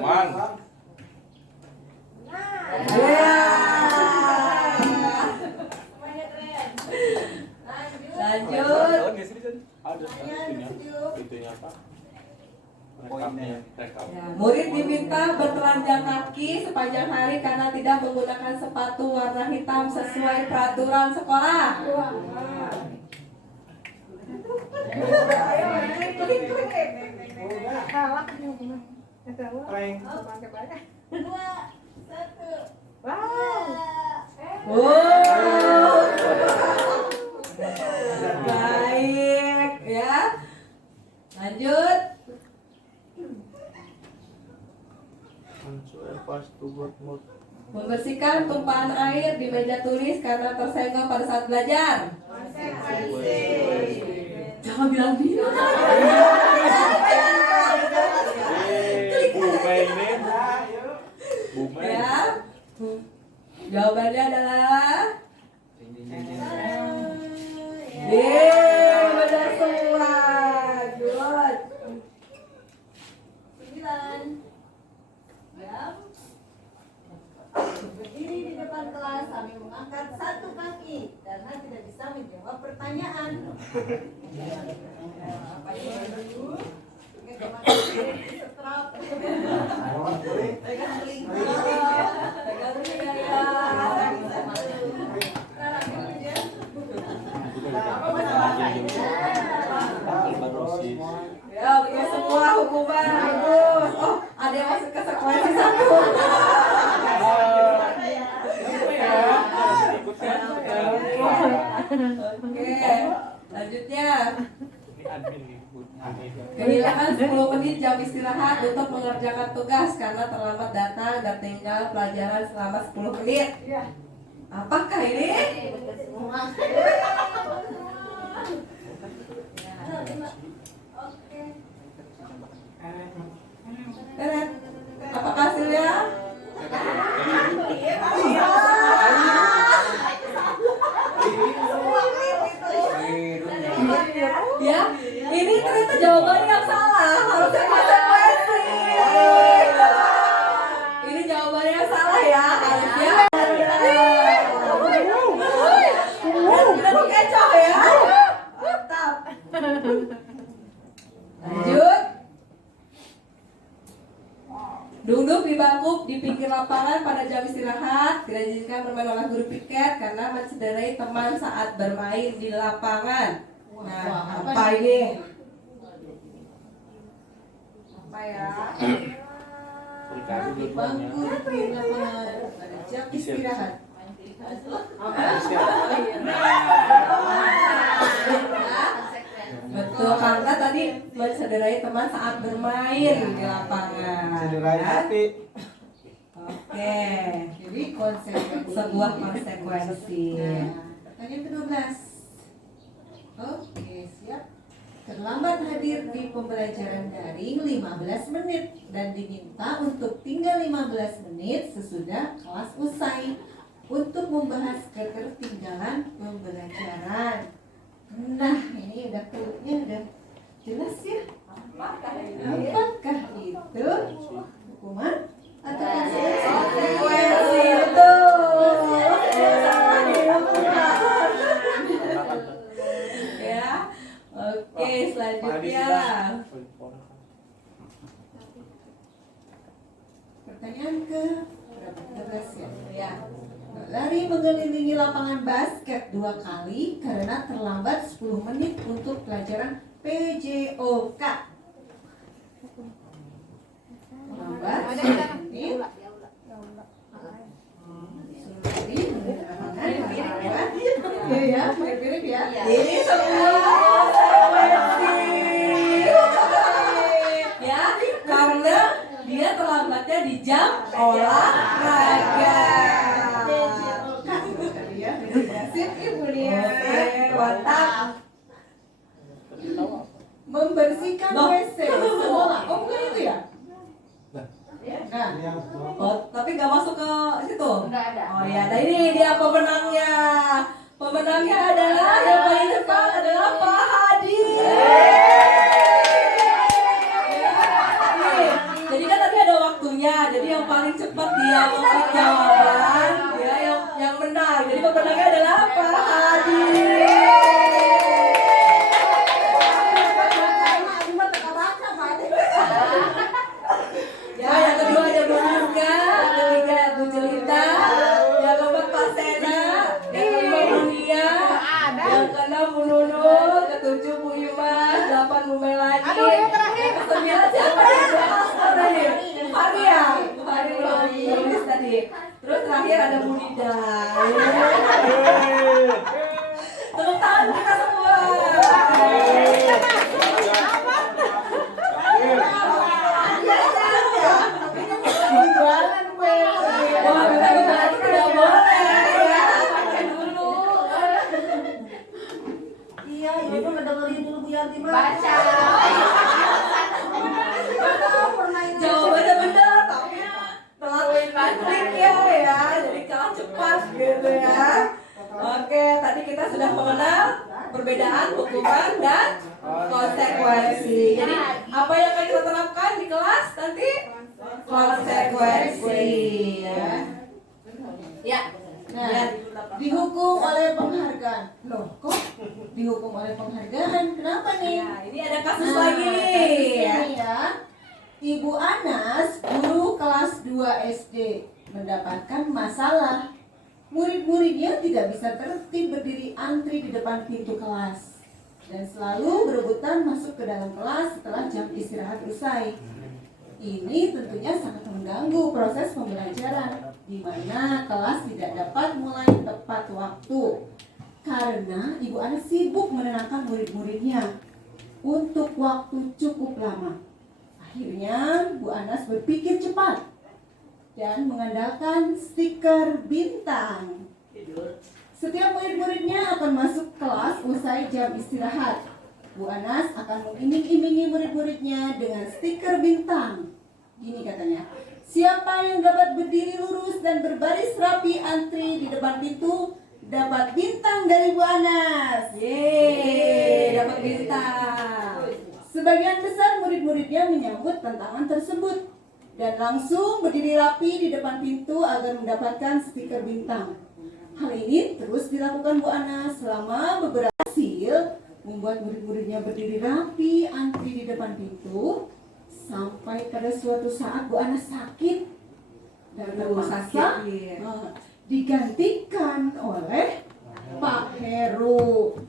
Man. Ya. Lanjut. Ada itunya apa? Rekap. Ya, murid diminta bertelanjang kaki sepanjang hari karena tidak menggunakan sepatu warna hitam sesuai peraturan sekolah. Salah gimana? Salah. Prank. Pakai banyak. 2, 1. Wow. Oh. Baik ya. Lanjut. Membersihkan tumpahan air di meja tulis karena tersenggol pada saat belajar. Jangan bilang-bilang. Bume. Ya. Jawabannya adalah benar semua. Good. 9. Berdiri di depan kelas sambil mengangkat satu kaki karena tidak bisa menjawab pertanyaan. pertanyaan. Ya, bikin sebuah hukuman bagus. Oh, ada yang masuk ke sekuensi satu. Oke, lanjutnya. Kehilangan 10 menit jam istirahat untuk mengerjakan tugas karena terlambat datang dan tinggal pelajaran selama 10 menit. Apakah ini? Keren. Apakah hasilnya? Ya, ini ternyata jawabannya yang salah. Harusnya konsekuensi. Ini jawabannya yang salah ya. Harusnya. Kita kecoh ya. Mantap. Lanjut. Duduk di bangku di pinggir lapangan pada jam istirahat. Tidak diizinkan bermain oleh guru piket karena mencederai teman saat bermain di lapangan. Nah, apa ini? Apa ya? Di bangku di lapangan pada jam istirahat. Betul, karena tadi mencederai teman saat bermain di lapangan. Cederai hati. Oke, Jadi konsekuensi. sebuah konsekuensi. Pertanyaan ke-12. Oke, siap. Terlambat hadir di pembelajaran daring 15 menit dan diminta untuk tinggal 15 menit sesudah kelas usai untuk membahas ketertinggalan pembelajaran. Nah, ini udah clue-nya udah jelas ya. Apakah itu hukuman atau konsekuensi? Betul. Ya. Oke, selanjutnya. Pertanyaan ke berapa? 13 ya. Ya. Lari mengelilingi lapangan basket 2 kali karena terlambat 10 menit untuk pelajaran PJOK. Terlambat 10 menit. Ya, mirip-mirip ya. Ini sebuah konsekuensi. Ya, karena dia terlambatnya di jam olahraga. Sip, Ibu Lia. Oke, mantap. Membersihkan Loh. WC sekolah. Oh, bukan itu ya? Nah, Oh, tapi nggak masuk ke situ? Oh ya, nah ini dia pemenangnya. Pemenangnya adalah yang paling cepat adalah Pak Hadi. Nih, jadi kan tadi ada waktunya. Jadi yang paling cepat dia memberi jawaban, ya yang menang. Jadi pemenangnya adalah Pak Hadi. Ya, yang kedua ada Bu Rizka, yang ketiga Bu Jelita, yang keempat Pak Sena, yang kelima Bu Nia, yang keenam Bu Nunung, ketujuh Bu Imas, 8 Bu Melani, yang ke-9 siapa nih? Ada nih, Fahri ya? Fahri belum tulis tadi. Terus terakhir ada Bu Nida. Tepuk tangan kita semua. Wah, kita tidak boleh ya, pakai dulu. Iya, ibu ngedengerin dulu Bu Yanti baca. Jawabannya benar, tapi telat kliknya ya, jadi kalah cepat gitu ya. Oke, tadi kita sudah mengenal perbedaan hukuman dan konsekuensi. Jadi apa yang akan kita terapkan di kelas nanti? Konsekuensi ya. Ya, Nah, dihukum oleh penghargaan. Loh, kok dihukum oleh penghargaan? Kenapa nih? Nah, ini ada kasus Nah, lagi nih. kasus ini ya. Ibu Anas, guru kelas 2 SD, mendapatkan masalah. Murid-muridnya tidak bisa tertib berdiri antri di depan pintu kelas dan selalu berebutan masuk ke dalam kelas setelah jam istirahat usai. Ini tentunya sangat mengganggu proses pembelajaran, di mana kelas tidak dapat mulai tepat waktu karena Ibu Anas sibuk menenangkan murid-muridnya untuk waktu cukup lama. Akhirnya Bu Anas berpikir cepat dan mengandalkan stiker bintang. Setiap murid-muridnya akan masuk kelas usai jam istirahat. Bu Anas akan mengiming-imingi murid-muridnya dengan stiker bintang. Gini katanya, siapa yang dapat berdiri lurus dan berbaris rapi antri di depan pintu dapat bintang dari Bu Anas. Yeay, dapat bintang. Sebagian besar murid-muridnya menyambut tantangan tersebut dan langsung berdiri rapi di depan pintu agar mendapatkan stiker bintang. Hal ini terus dilakukan Bu Anas selama beberapa hasil membuat murid-muridnya berdiri rapi antri di depan pintu sampai pada suatu saat Bu Anas sakit dan terpaksa digantikan oleh Pak Heru.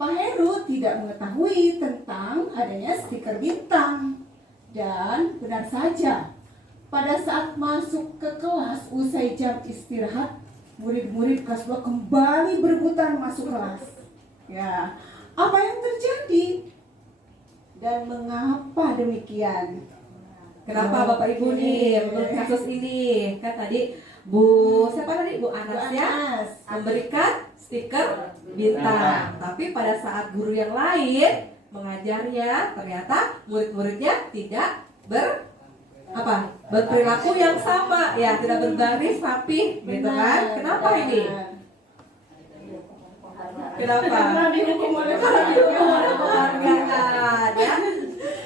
Pak Heru tidak mengetahui tentang adanya stiker bintang dan benar saja pada saat masuk ke kelas usai jam istirahat, murid-murid kelas 2 kembali berebutan masuk kelas. Ya, apa yang terjadi? Dan mengapa demikian? Kenapa Bapak Ibu nih menurut kasus ini? Kan tadi siapa tadi? Bu Anas ya memberikan stiker bintang. Tapi pada saat guru yang lain mengajarnya, ternyata murid-muridnya tidak berperilaku yang sama, ya tidak berbaris rapi, gitu kan? Kenapa ini? Kenapa? Karena dihukum oleh penghargaan, ya.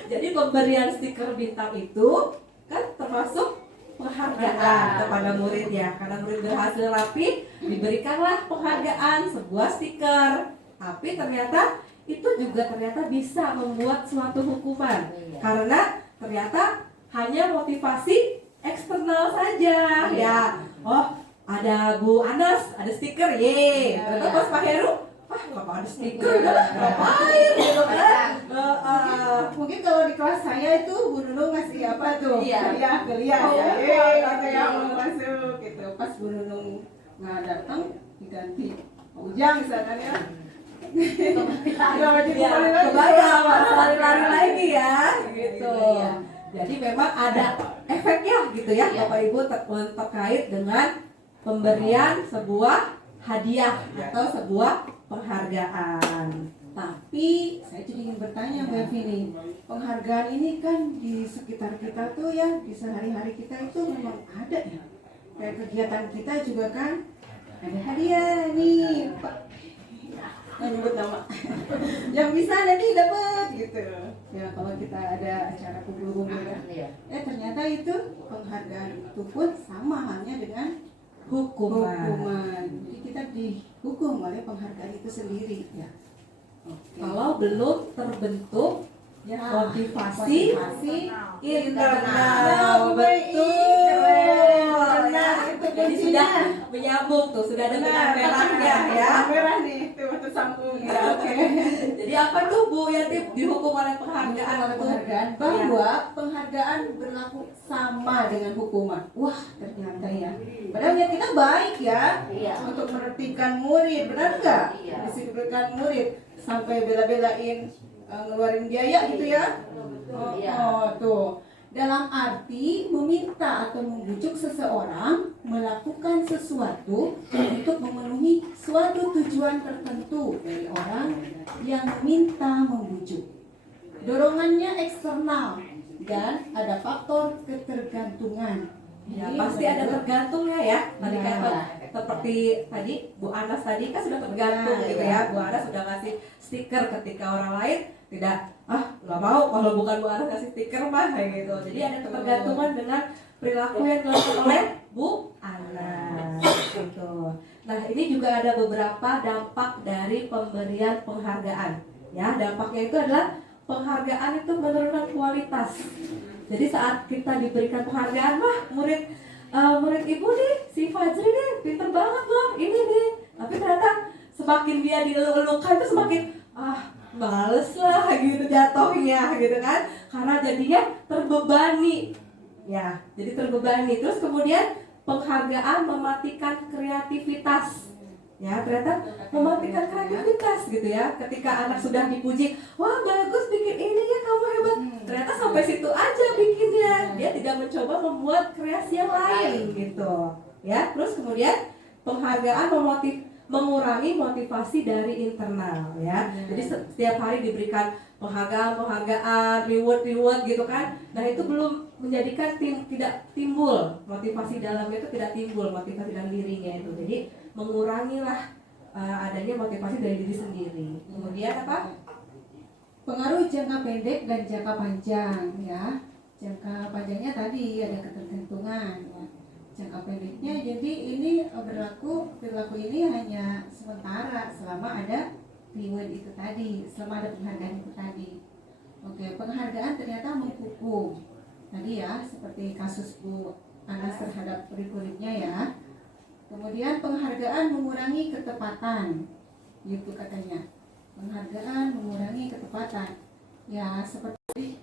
Jadi pemberian stiker bintang itu kan termasuk penghargaan kepada murid ya, karena murid berhasil rapi diberikanlah penghargaan sebuah stiker. Tapi ternyata itu juga bisa membuat suatu hukuman karena ternyata hanya motivasi eksternal saja ya. Oh, ada Bu Anas, ada stiker, ye. Ternyata pas Pak Heru, nggak ada stiker, ngapain gitu kan? Mungkin kalau di kelas saya itu Bu Nunung ngasih apa tuh? Iya. Kuliah katanya mau masuk gitu. Pas Bu Nunung nggak datang diganti Pak Ujang misalkan ya. Kebayang, lari-lari lagi ya, gitu. Jadi memang ada efeknya gitu ya, Bapak Ibu terkait dengan pemberian sebuah hadiah atau sebuah penghargaan. Tapi saya jadi ingin bertanya Mbak Evi nih, penghargaan ini kan di sekitar kita tuh ya, di sehari-hari kita itu memang ada ya. Kayak kegiatan kita juga kan ada hadiah nih Pak, nggak nyebut nama, yang bisa nanti dapat gitu. Ya kalau kita ada acara kumpul-kumpul ya, ternyata itu penghargaan itu pun sama halnya dengan hukuman. Jadi kita dihukum oleh penghargaan itu sendiri ya. Kalau belum terbentuk Ya, motivasi internal, betul. Benar, itu Jadi kuncinya. sudah menyambung tuh, sudah ada benang merahnya ya. Merah nih, tuh tersambung ya. Oke. Jadi apa tuh Bu yang dihukum oleh penghargaan? Oleh penghargaan bahwa penghargaan berlaku sama dengan hukuman. Wah, ternyata ya. Padahal niat kita baik ya, untuk menertibkan murid, benar nggak? Disiplinkan murid sampai bela-belain ngeluarin biaya gitu ya. Tuh. Dalam arti meminta atau membujuk seseorang melakukan sesuatu untuk memenuhi suatu tujuan tertentu dari orang yang meminta membujuk. Dorongannya eksternal dan ada faktor ketergantungan. Ya, pasti ada tergantungnya ya. Tadi kata seperti tadi Bu Anas tadi kan sudah tergantung gitu ya. Bu Anas sudah ngasih stiker ketika orang lain tidak, nggak mau kalau bukan Bu Anas kasih stiker mah kayak gitu. Jadi ada ketergantungan dengan perilaku yang dilakukan oleh Bu Anas gitu. Nah, ini juga ada beberapa dampak dari pemberian penghargaan. Ya, dampaknya itu adalah penghargaan itu menurunkan kualitas. Jadi saat kita diberikan penghargaan, wah murid ibu nih, si Fajri nih, pinter banget loh, ini nih. Tapi ternyata semakin dia dilulukan itu semakin males lah gitu jatuhnya gitu kan. Karena jadinya terbebani. Ya, jadi terbebani. Terus kemudian penghargaan mematikan kreativitas. Ya, ternyata mematikan kreativitas gitu ya. Ketika anak sudah dipuji, wah bagus bikin ini ya, kamu hebat. Ternyata sampai situ aja bikinnya. Dia tidak mencoba membuat kreasi yang lain gitu. Ya, terus kemudian penghargaan mengurangi motivasi dari internal ya. Jadi setiap hari diberikan penghargaan, reward gitu kan. Nah, itu belum menjadikan tidak timbul motivasi dalamnya, itu tidak timbul motivasi dalam dirinya itu. Jadi mengurangilah adanya motivasi dari diri sendiri. Kemudian apa? Pengaruh jangka pendek dan jangka panjang ya. Jangka panjangnya tadi ada ketergantungan ya. Jangka pendeknya jadi ini perilaku ini hanya sementara selama ada reward itu tadi, selama ada penghargaan itu tadi. Oke, penghargaan ternyata menghukum. Tadi ya, seperti kasus Bu Anas terhadap murid-muridnya ya. Kemudian penghargaan mengurangi ketepatan, gitu katanya. Penghargaan mengurangi ketepatan. Ya, seperti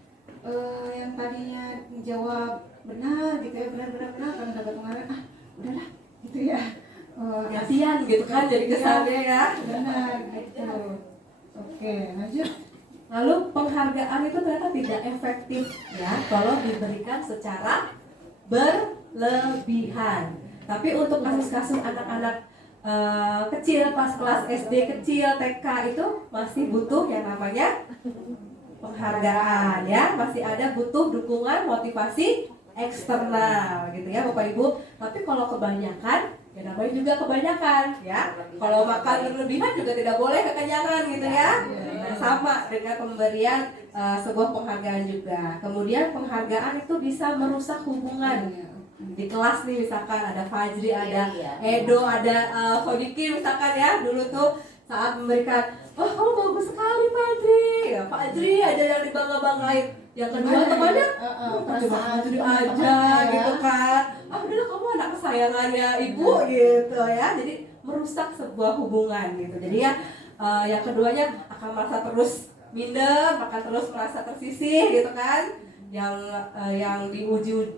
yang tadinya menjawab benar gitu ya, benar karena dapat penghargaan, udahlah gitu ya. Kasihan gitu kan jadi kesannya ya. Benar gitu. Oke, lanjut. Lalu penghargaan itu ternyata tidak efektif ya kalau diberikan secara berlebihan. Tapi untuk kasus-kasus anak-anak kecil pas kelas SD kecil, TK itu masih butuh yang namanya penghargaan ya, masih ada butuh dukungan motivasi eksternal gitu ya Bapak Ibu. Tapi kalau kebanyakan ya namanya juga kebanyakan ya. Kalau makan berlebihan juga tidak boleh kekenyangan gitu ya. Nah, sama dengan pemberian sebuah penghargaan juga. Kemudian penghargaan itu bisa merusak hubungan di kelas nih, misalkan ada Fajri, ada Edo, ada Sodiki misalkan ya. Dulu tuh saat memberikan, oh kamu bagus sekali Fajri, ya Fajri aja yang dibangga-banggain. Yang kedua temannya, cuma Fajri aja gitu kan. Udahlah kamu anak kesayangannya ibu gitu ya. Jadi merusak sebuah hubungan gitu. Jadi ya yang keduanya akan merasa terus minder, akan terus merasa tersisih gitu kan. Yang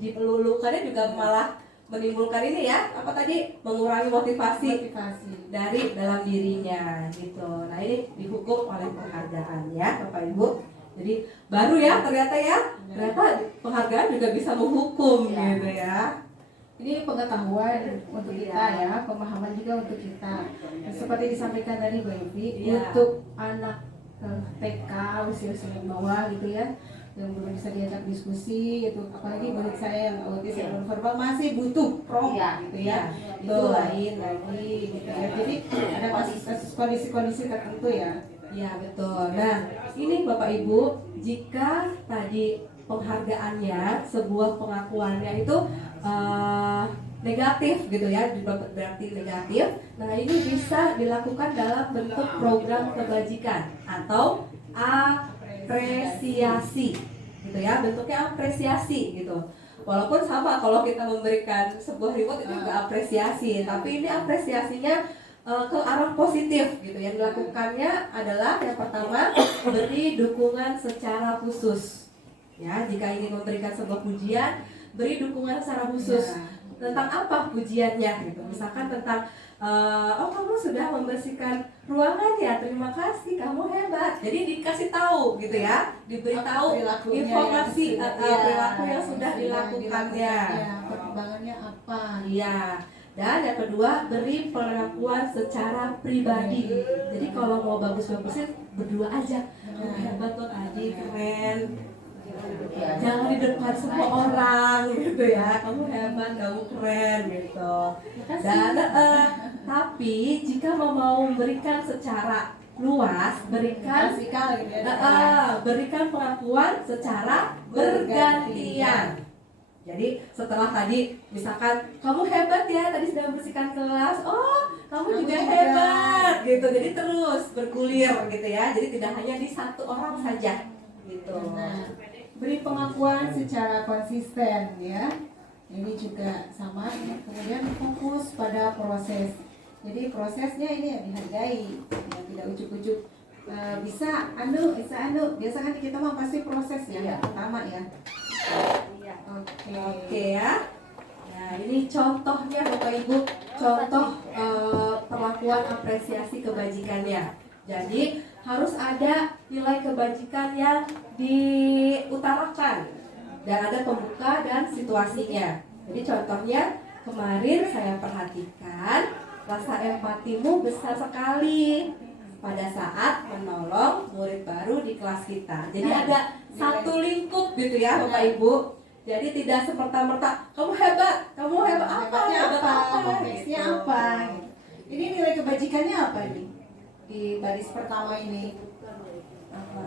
dipelulukannya juga malah menimbulkan ini ya, apa tadi, mengurangi motivasi dari dalam dirinya gitu. Nah, ini dihukum oleh penghargaan ya Bapak Ibu. Jadi baru ya ternyata penghargaan juga bisa menghukum gitu ya. Ini pengetahuan untuk kita ya, pemahaman juga untuk kita. Seperti disampaikan tadi Bu Evi, untuk anak TK usia-usia bawah gitu ya, yang belum bisa diajak diskusi gitu, apalagi murid saya yang autis yang non verbal masih butuh gitu ya. Itu lain lagi gitu ya. Jadi ada kondisi-kondisi tertentu ya. Ya betul. Nah ini Bapak Ibu, jika tadi penghargaannya, sebuah pengakuannya itu negatif gitu ya, berarti negatif. Nah ini bisa dilakukan dalam bentuk program kebajikan atau apresiasi gitu ya, bentuknya apresiasi gitu. Walaupun sama kalau kita memberikan sebuah reward itu juga apresiasi, tapi ini apresiasinya ke arah positif gitu. Yang dilakukannya adalah yang pertama, beri dukungan secara khusus ya. Jika ingin memberikan sebuah pujian, beri dukungan secara khusus. Tentang apa pujiannya gitu. Misalkan tentang oh kamu sudah membersihkan ruangan ya, terima kasih, kamu hebat. Jadi dikasih tahu gitu ya, diberitahu informasi perilaku yang sudah dilakukannya, perkembangannya apa. Iya. Dan yang kedua, beri pengakuan secara pribadi. Jadi kalau mau bagus-bagusin berdua aja. Hebat loh tadi, keren. Jangan di depan semua orang gitu ya. Kamu hebat, kamu keren gitu. Dan tapi jika mau memberikan secara luas, berikan Klasikal gitu ya. berikan pengakuan secara bergantian. Jadi setelah tadi misalkan kamu hebat ya, tadi sudah membersihkan kelas. Oh, kamu juga hebat gitu. Jadi terus bergulir gitu ya. Jadi tidak hanya di satu orang saja gitu. Nah, beri pengakuan secara konsisten ya. Ini juga sama. Kemudian fokus pada proses. Jadi prosesnya ini yang dihargai, yang tidak ujuk-ujuk. Bisa anu. Biasa kan kita mah pasti proses ya, yang pertama ya. Oke ya. Nah, ini contohnya Bapak Ibu, contoh perlakuan apresiasi kebajikannya. Jadi harus ada nilai kebajikan yang diutarakan dan ada pembuka dan situasinya. Jadi contohnya kemarin saya perhatikan rasa empatimu besar sekali pada saat menolong murid baru di kelas kita. Jadi ada satu lingkup gitu ya Bapak Ibu. Jadi tidak semerta-merta kamu hebat apa? Hebatnya Hebat apa? Konteksnya gitu. apa? Ini nilai kebajikannya apa nih? Di baris pertama ini.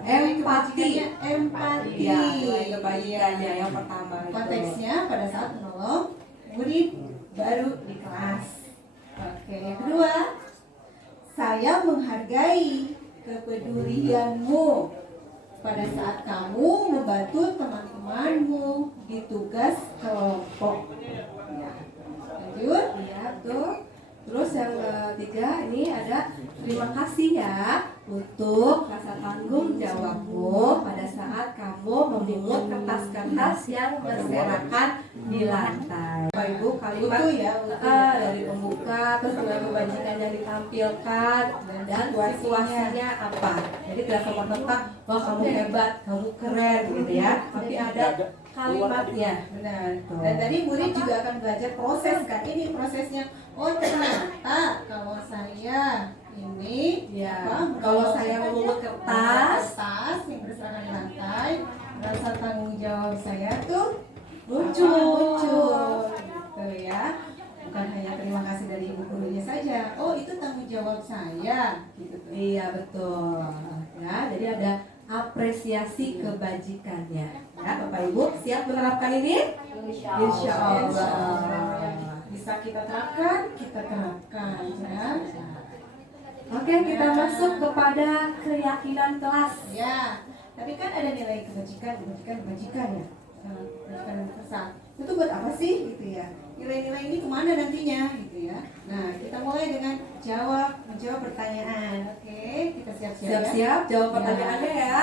Empati. Empati. Iya, nilai kebajikannya yang pertama itu. Konteksnya pada saat menolong murid baru di kelas. Oke, yang kedua, saya menghargai kepedulianmu pada saat kamu membantu teman-temanmu di tugas kelompok. Ya. Lanjut. Iya, tuh. Terus yang ketiga ini ada terima kasih ya untuk rasa tanggung jawabmu pada saat kamu memungut kertas-kertas yang berserakan di lantai. Bapak Ibu, kalimat Itu ya, dari pembuka, terus nilai kebajikan yang ditampilkan dan situasinya apa. Jadi tidak serta-merta wah kamu hebat, kamu keren gitu ya. Tapi ada kalimatnya. Benar. Dan tadi murid juga akan belajar proses kan. Ini prosesnya. Oh ternyata kalau saya ini Ya, apa, kalau saya memungut kertas yang berserakan di lantai, rasa tanggung jawab saya tuh muncul. gitu ya. Bukan hanya terima kasih dari ibu gurunya saja. Oh itu tanggung jawab saya. Gitu tuh. Iya betul. Ya, jadi ada apresiasi kebajikannya. Ya, Bapak Ibu siap menerapkan ini? Insya Allah. Bisa kita terapkan ya. Oke, kita masuk kepada keyakinan kelas. Ya, tapi kan ada nilai kebajikan ya. Kebajikan besar. Itu buat apa sih gitu ya? Nilai-nilai ini kemana nantinya gitu ya? Nah, kita mulai dengan menjawab pertanyaan. Oke, kita siap-siap ya. Siap-siap jawab pertanyaannya ya.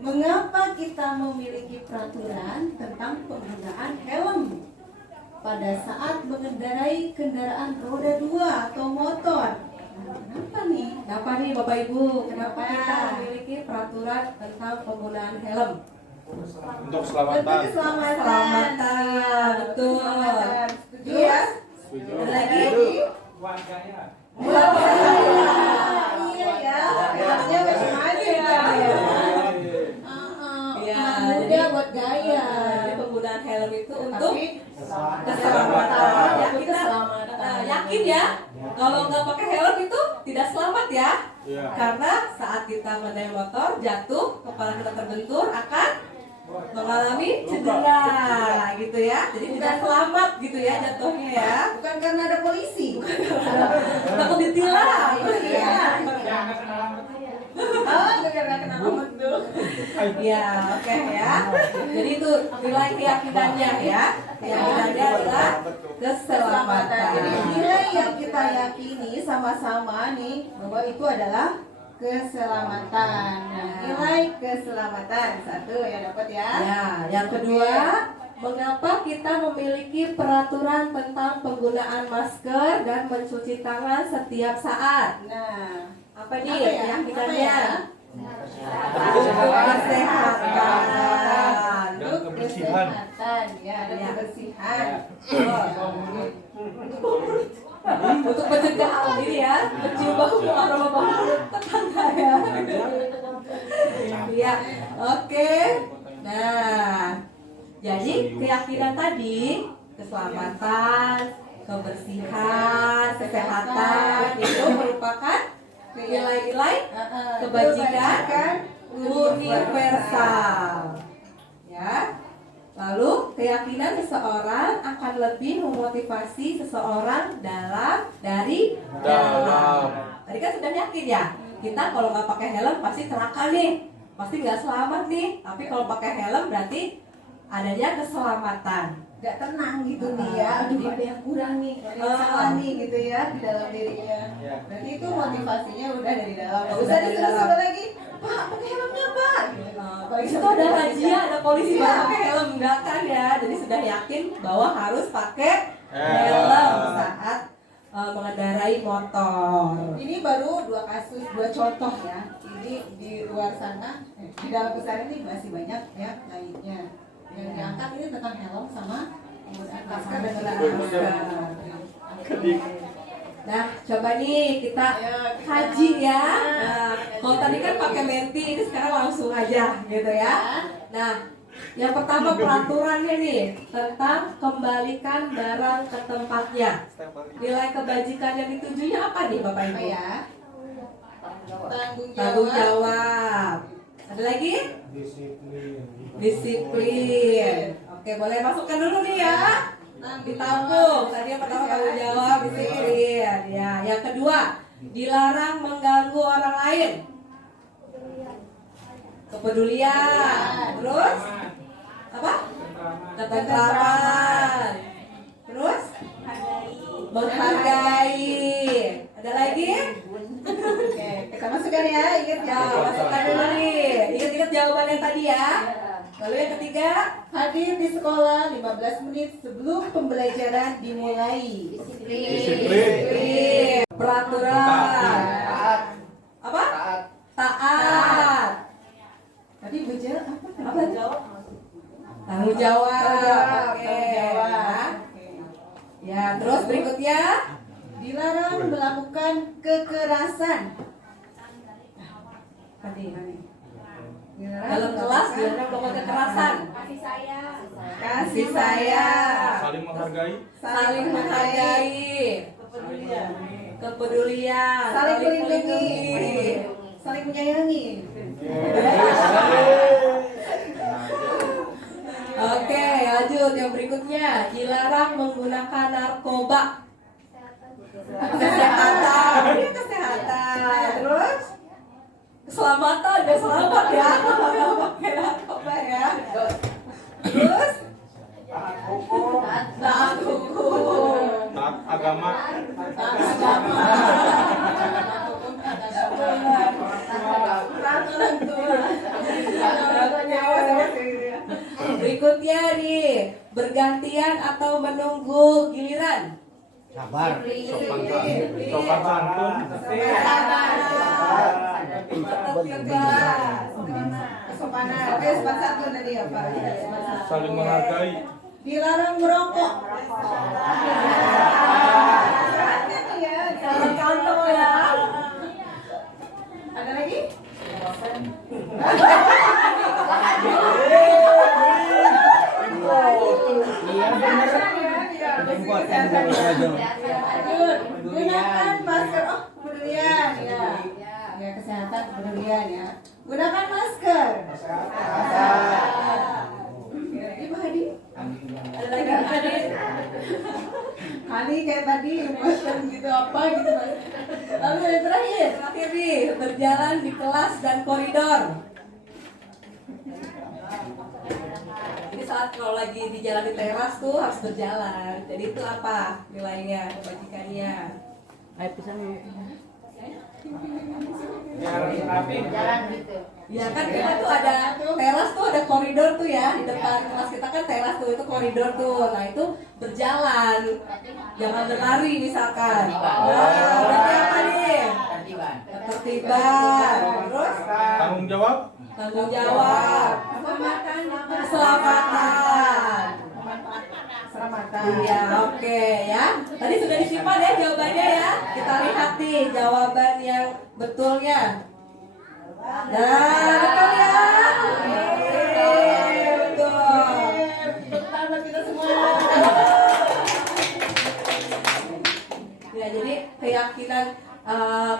Mengapa kita memiliki peraturan tentang penggunaan helm pada saat mengendarai kendaraan roda 2 atau motor? Nah, kenapa nih Bapak Ibu? Kenapa Kenapa? kita memiliki peraturan tentang penggunaan helm? Untuk Tentu keselamatan. Keselamatan, betul. Keselamatan. Setuju Iya. ya? Setuju. Ada lagi? Warganya. Iya ya. Helmnya macam-macam ya. Iya, Muda jadi- buat gaya. Jadi penggunaan helm itu untuk Tapi keselamatan. Ya, kita yakin ya, kalau nggak pakai helm itu tidak selamat ya. Iya. Karena saat kita mengendarai motor jatuh, kepala kita terbentur akan mengalami cedera gitu ya. Jadi tidak selamat gitu ya jatuhnya ya. bukan karena ada polisi. Takut ditilang. Iya. Jangan kenalan. Oh, nggak kena nomor tuh. Ya, oke ya. Jadi itu nilai keyakinannya ya. Keyakinannya adalah keselamatan. Jadi nilai yang kita yakini sama-sama nih bahwa itu adalah keselamatan. Nah, nilai keselamatan satu ya dapat ya. Ya, yang kedua, mengapa kita memiliki peraturan tentang penggunaan masker dan mencuci tangan setiap saat? Nah, Apa nih Apa ya? keyakinannya? Dan Kesehatan. untuk kebersihan. kesehatan ya, dan Ya. kebersihan. Untuk mencegah ini ya, mencium bau aroma bau tetangga ya. Iya, oke. Nah, jadi keyakinan tadi, keselamatan, kebersihan, kesehatan itu merupakan nilai-nilai kebajikan universal. Ya. Lalu keyakinan seseorang akan lebih memotivasi seseorang dari dalam. Tadi kan sudah yakin ya, kita kalau nggak pakai helm pasti celaka nih, pasti nggak selamat nih. Tapi kalau pakai helm berarti adanya keselamatan. Nggak tenang gitu nih ya, aduh ada yang kurang nih, ada yang salah nih gitu ya di dalam dirinya. Berarti itu motivasinya udah dari dalam, nggak usah disuruh-suruh lagi, Pak pakai helmnya Pak. Itu ada razia, ada polisi baru pakai helm, enggak kan ya? Jadi sudah yakin bahwa harus pakai helm saat mengendarai motor. Ini baru 2 kasus, 2 contoh ya. Ini di luar sana, di dalam besar ini masih banyak ya lainnya. Yang diangkat ini tentang helm sama penggunaan masker dan penggunaan masker. Nah, coba nih kita kaji ya. Nah, kalau tadi kan pakai menti, ini sekarang langsung aja gitu ya. Nah, yang pertama peraturannya nih tentang kembalikan barang ke tempatnya. Nilai kebajikan yang ditujunya apa nih Bapak Ibu? Ya. Tanggung jawab. Ada lagi? Disiplin. Oke, boleh masukkan dulu nih ya. Ditampung. Tadi yang pertama tanggung jawab, disiplin. Ya, yang kedua, dilarang mengganggu orang lain. Kepedulian. Terus apa? Ketentraman. Terus menghargai. Ada lagi? Oke, kita masukkan ya, ingat ya. Masukkan dulu nih. Ingat-ingat jawabannya tadi ya. Lalu yang ketiga, hadir di sekolah 15 menit sebelum pembelajaran dimulai. Disiplin. Peraturan. Apa? Taat. Tadi bicara apa? Apa? Tanggung jawab. Oke. Ya, terus berikutnya Dilarang melakukan kekerasan. dalam kelas dilarang melakukan kekerasan. Kasih sayang. Saling menghargai. Saling menghargai. Kepedulian. Saling melindungi. Saling menyayangi. Oke, lanjut yang berikutnya. Dilarang menggunakan narkoba. Kesehatan. Ini kesehatan. Terus keselamatan, biar selamat ya. Pakai narkoba ya. Terus taat hukum. Taat agama. Berikutnya nih, bergantian atau menunggu giliran. Sabar. Sopan santun. Kesopanan. Oke, sopan santun tadi ya Pak. Saling menghargai. Dilarang merokok. Jangan kantong ya. Ada lagi? Gunakan masker. Oh, kepedulian ya. Ya, kesehatan kepedulian ya. Gunakan masker. Ibu Hadi. Ada lagi tadi. Hani kayak tadi emotion gitu apa gitu. Lalu yang terakhir. Terakhir nih, berjalan di kelas dan koridor. Ini saat kalau lagi di jalan di teras tuh harus berjalan. Jadi itu apa nilainya, kebajikannya? Jalan gitu. Ya kan kita tuh ada teras tuh ada koridor tuh ya di depan kelas kita kan teras tuh itu koridor tuh. Nah itu berjalan, jangan berlari misalkan. Nah berarti apa nih? Ketertiban. Terus Tanggung jawab. tanggung jawab. Keselamatan. Iya, oke ya. Tadi sudah disimpan ya jawabannya ya. Kita lihat nih jawaban yang betulnya. Nah, betul ya. Oke. keyakinan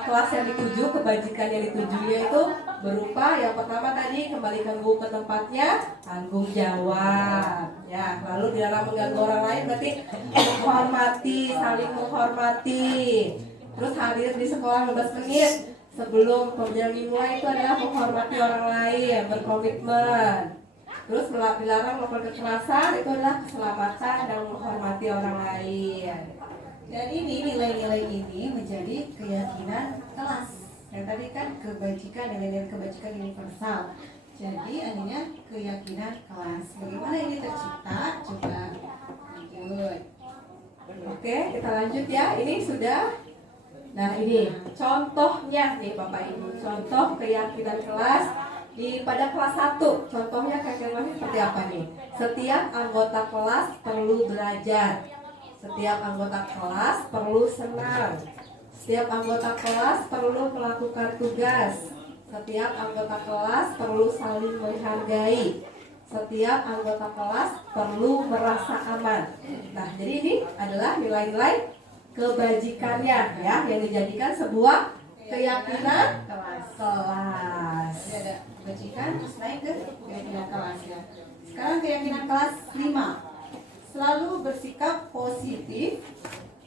kelas yang dituju, kebajikan yang ditujunya itu berupa yang pertama tadi kembalikan buku ke tempatnya, tanggung jawab ya. Lalu dilarang mengganggu orang lain berarti menghormati, saling menghormati. Terus hadir di sekolah 15 menit sebelum pembelajaran dimulai itu adalah menghormati orang lain, berkomitmen. Terus dilarang melakukan kekerasan, itu adalah keselamatan dan menghormati orang lain. Dan ini nilai-nilai ini menjadi keyakinan kelas. Yang tadi kan kebajikan, nilai-nilai kebajikan universal. Jadi ininya keyakinan kelas. Bagaimana ini tercipta? Coba lanjut. Oke, kita lanjut ya. Ini sudah. Nah ini contohnya nih Bapak Ibu. Contoh keyakinan kelas pada kelas 1. Contohnya keyakinan kelas seperti apa nih? Setiap anggota kelas perlu belajar. Setiap anggota kelas perlu senang. Setiap anggota kelas perlu melakukan tugas. Setiap anggota kelas perlu saling menghargai. Setiap anggota kelas perlu merasa aman. Nah, jadi ini adalah nilai-nilai kebajikannya ya, yang dijadikan sebuah keyakinan kelas. Jadi ada kebajikan, terus naik ke keyakinan kelas ya. Sekarang keyakinan kelas 5. Selalu bersikap positif,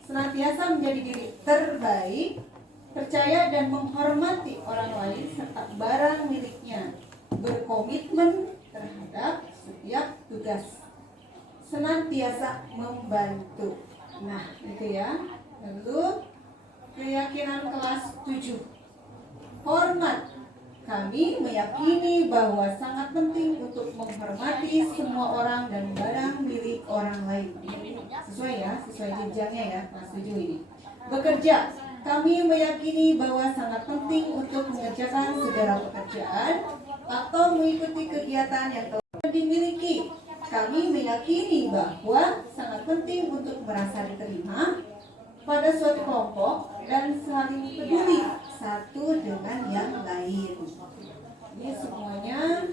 senantiasa menjadi diri terbaik, percaya dan menghormati orang lain serta barang miliknya, berkomitmen terhadap setiap tugas, senantiasa membantu. Nah, itu ya. Lalu keyakinan kelas 7. Hormat. Kami meyakini bahwa sangat penting untuk menghormati semua orang dan barang milik orang lain. Sesuai ya, sesuai jenjangnya ya, kelas 7 ini. Bekerja. Kami meyakini bahwa sangat penting untuk mengerjakan segala pekerjaan atau mengikuti kegiatan yang telah dimiliki. Kami meyakini bahwa sangat penting untuk merasa diterima pada suatu kelompok dan saling peduli satu dengan yang lain. Ini semuanya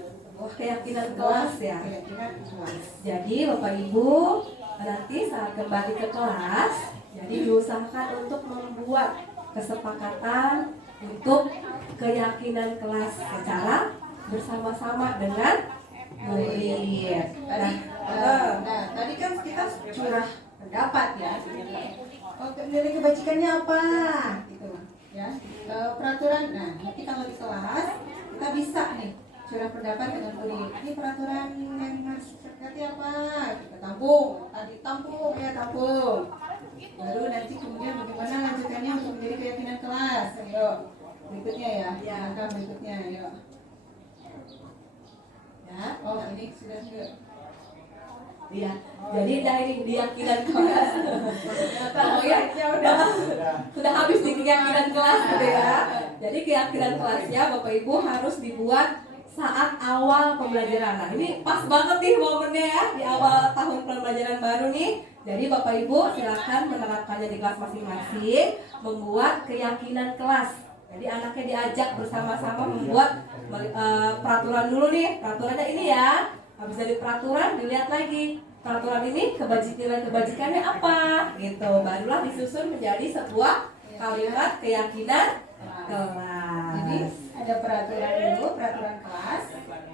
Keyakinan kelas ya. keyakinan kelas. Jadi Bapak Ibu nanti saat kembali ke kelas, jadi diusahakan untuk membuat kesepakatan untuk keyakinan kelas secara bersama-sama dengan murid. Tadi kan kita curah pendapat ya. Nilai kebajikannya apa? Gitu ya. Peraturan. Nah, nanti kalau di kelas kita bisa nih curah pendapat dengan murid. Ini peraturan yang harus disertai apa? Kita tampung. Tadi tampung ya, tampung. Baru nanti kemudian bagaimana lanjutannya untuk menjadi keyakinan kelas. Ayo. Berikutnya ya. Langkah berikutnya, ayo. Ya, oh ini sudah ke. Iya, jadi dari keyakinan kelas. Oh ya, sudah habis di keyakinan kelas gitu ya. Jadi keyakinan kelasnya Bapak Ibu harus dibuat saat awal pembelajaran. Nah, ini pas banget nih momennya ya, di awal tahun pembelajaran baru nih. Jadi Bapak Ibu silakan menerapkannya di kelas masing-masing, membuat keyakinan kelas. Jadi anaknya diajak bersama-sama membuat peraturan dulu nih. Peraturannya ini ya. Habis dari peraturan dilihat lagi peraturan ini kebajikannya apa gitu. Barulah disusun menjadi sebuah kalimat keyakinan kelas. Jadi ada peraturan dulu, peraturan kelas,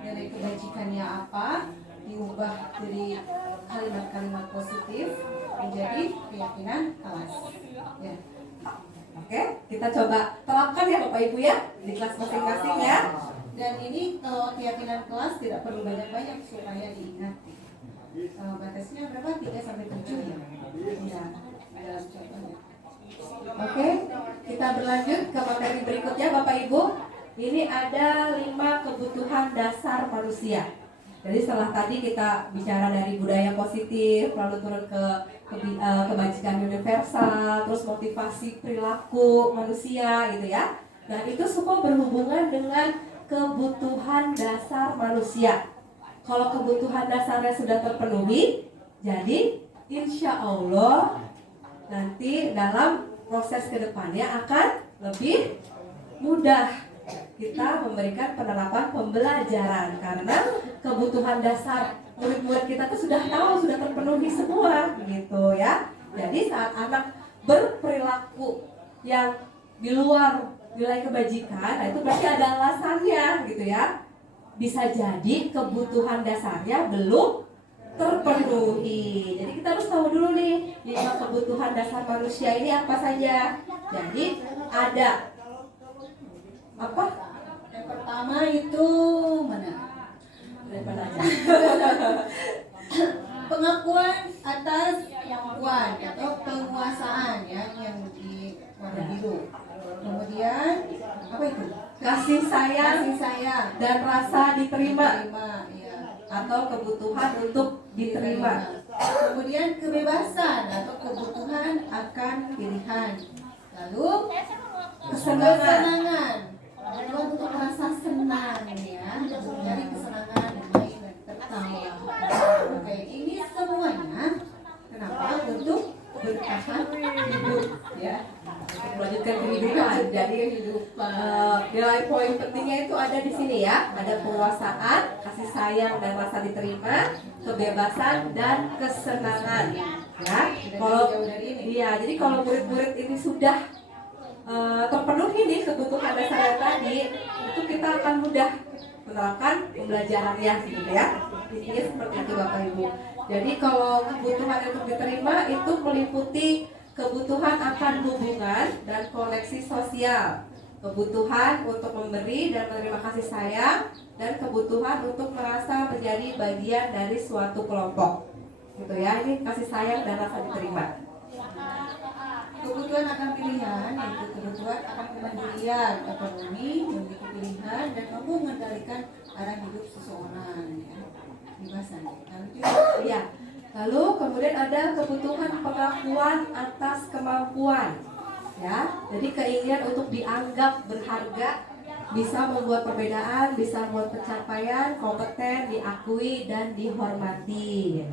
nilai kebajikannya apa, diubah dari kalimat-kalimat positif menjadi keyakinan kelas. Ya. Oke, kita coba terapkan ya Bapak Ibu ya di kelas masing-masing ya. Dan ini kalau keyakinan kelas tidak perlu banyak-banyak supaya diingat. Batasnya berapa? 3 sampai 7 ya. Ya, dalam contohnya. Oke, kita berlanjut ke materi berikutnya Bapak Ibu. Ini ada 5 kebutuhan dasar manusia. Jadi setelah tadi kita bicara dari budaya positif, lalu turun ke kebajikan universal, terus motivasi perilaku manusia gitu ya. Nah itu semua berhubungan dengan kebutuhan dasar manusia. Kalau kebutuhan dasarnya sudah terpenuhi, jadi insya Allah nanti dalam proses kedepannya akan lebih mudah kita memberikan penerapan pembelajaran karena kebutuhan dasar murid-murid kita tuh sudah tahu, sudah terpenuhi semua gitu ya. Jadi saat anak berperilaku yang di luar nilai kebajikan, nah itu berarti ada alasannya gitu ya. Bisa jadi kebutuhan dasarnya belum terpenuhi. Jadi kita harus tahu dulu nih 5 kebutuhan dasar manusia ini apa saja. Jadi ada apa? Yang pertama itu mana? Pengakuan atas kemampuan atau penguasaan ya, yang di warna biru. Kemudian apa itu? Kasih sayang dan rasa diterima Ya. atau kebutuhan untuk diterima. Kemudian kebebasan atau kebutuhan akan pilihan. Lalu kesenangan. Kebutuhan untuk merasa senang ya, mencari kesenangan, bermain dan tertawa. Oke, ini semuanya kenapa? Untuk bertahan hidup ya. Melanjutkan kehidupan. Jadi nilai poin pentingnya itu ada di sini ya. Ada penguasaan, kasih sayang dan rasa diterima, kebebasan dan kesenangan. Ya, kalau jadi kalau murid-murid ini sudah terpenuhi nih kebutuhan dasar tadi, itu kita akan mudah menerapkan pembelajarannya gitu ya. Intinya seperti itu Bapak Ibu. Jadi kalau kebutuhan untuk diterima itu meliputi kebutuhan akan hubungan dan koneksi sosial, kebutuhan untuk memberi dan menerima kasih sayang, dan kebutuhan untuk merasa menjadi bagian dari suatu kelompok. Gitu ya, ini kasih sayang dan rasa diterima. Kebutuhan akan pilihan yaitu kebutuhan akan kemandirian, otonomi, memiliki pilihan dan mampu mengendalikan arah hidup seseorang ya. Kebebasan. Iya. Lalu kemudian ada kebutuhan pengakuan atas kemampuan. Ya, jadi keinginan untuk dianggap berharga, bisa membuat perbedaan, bisa membuat pencapaian, kompeten, diakui dan dihormati.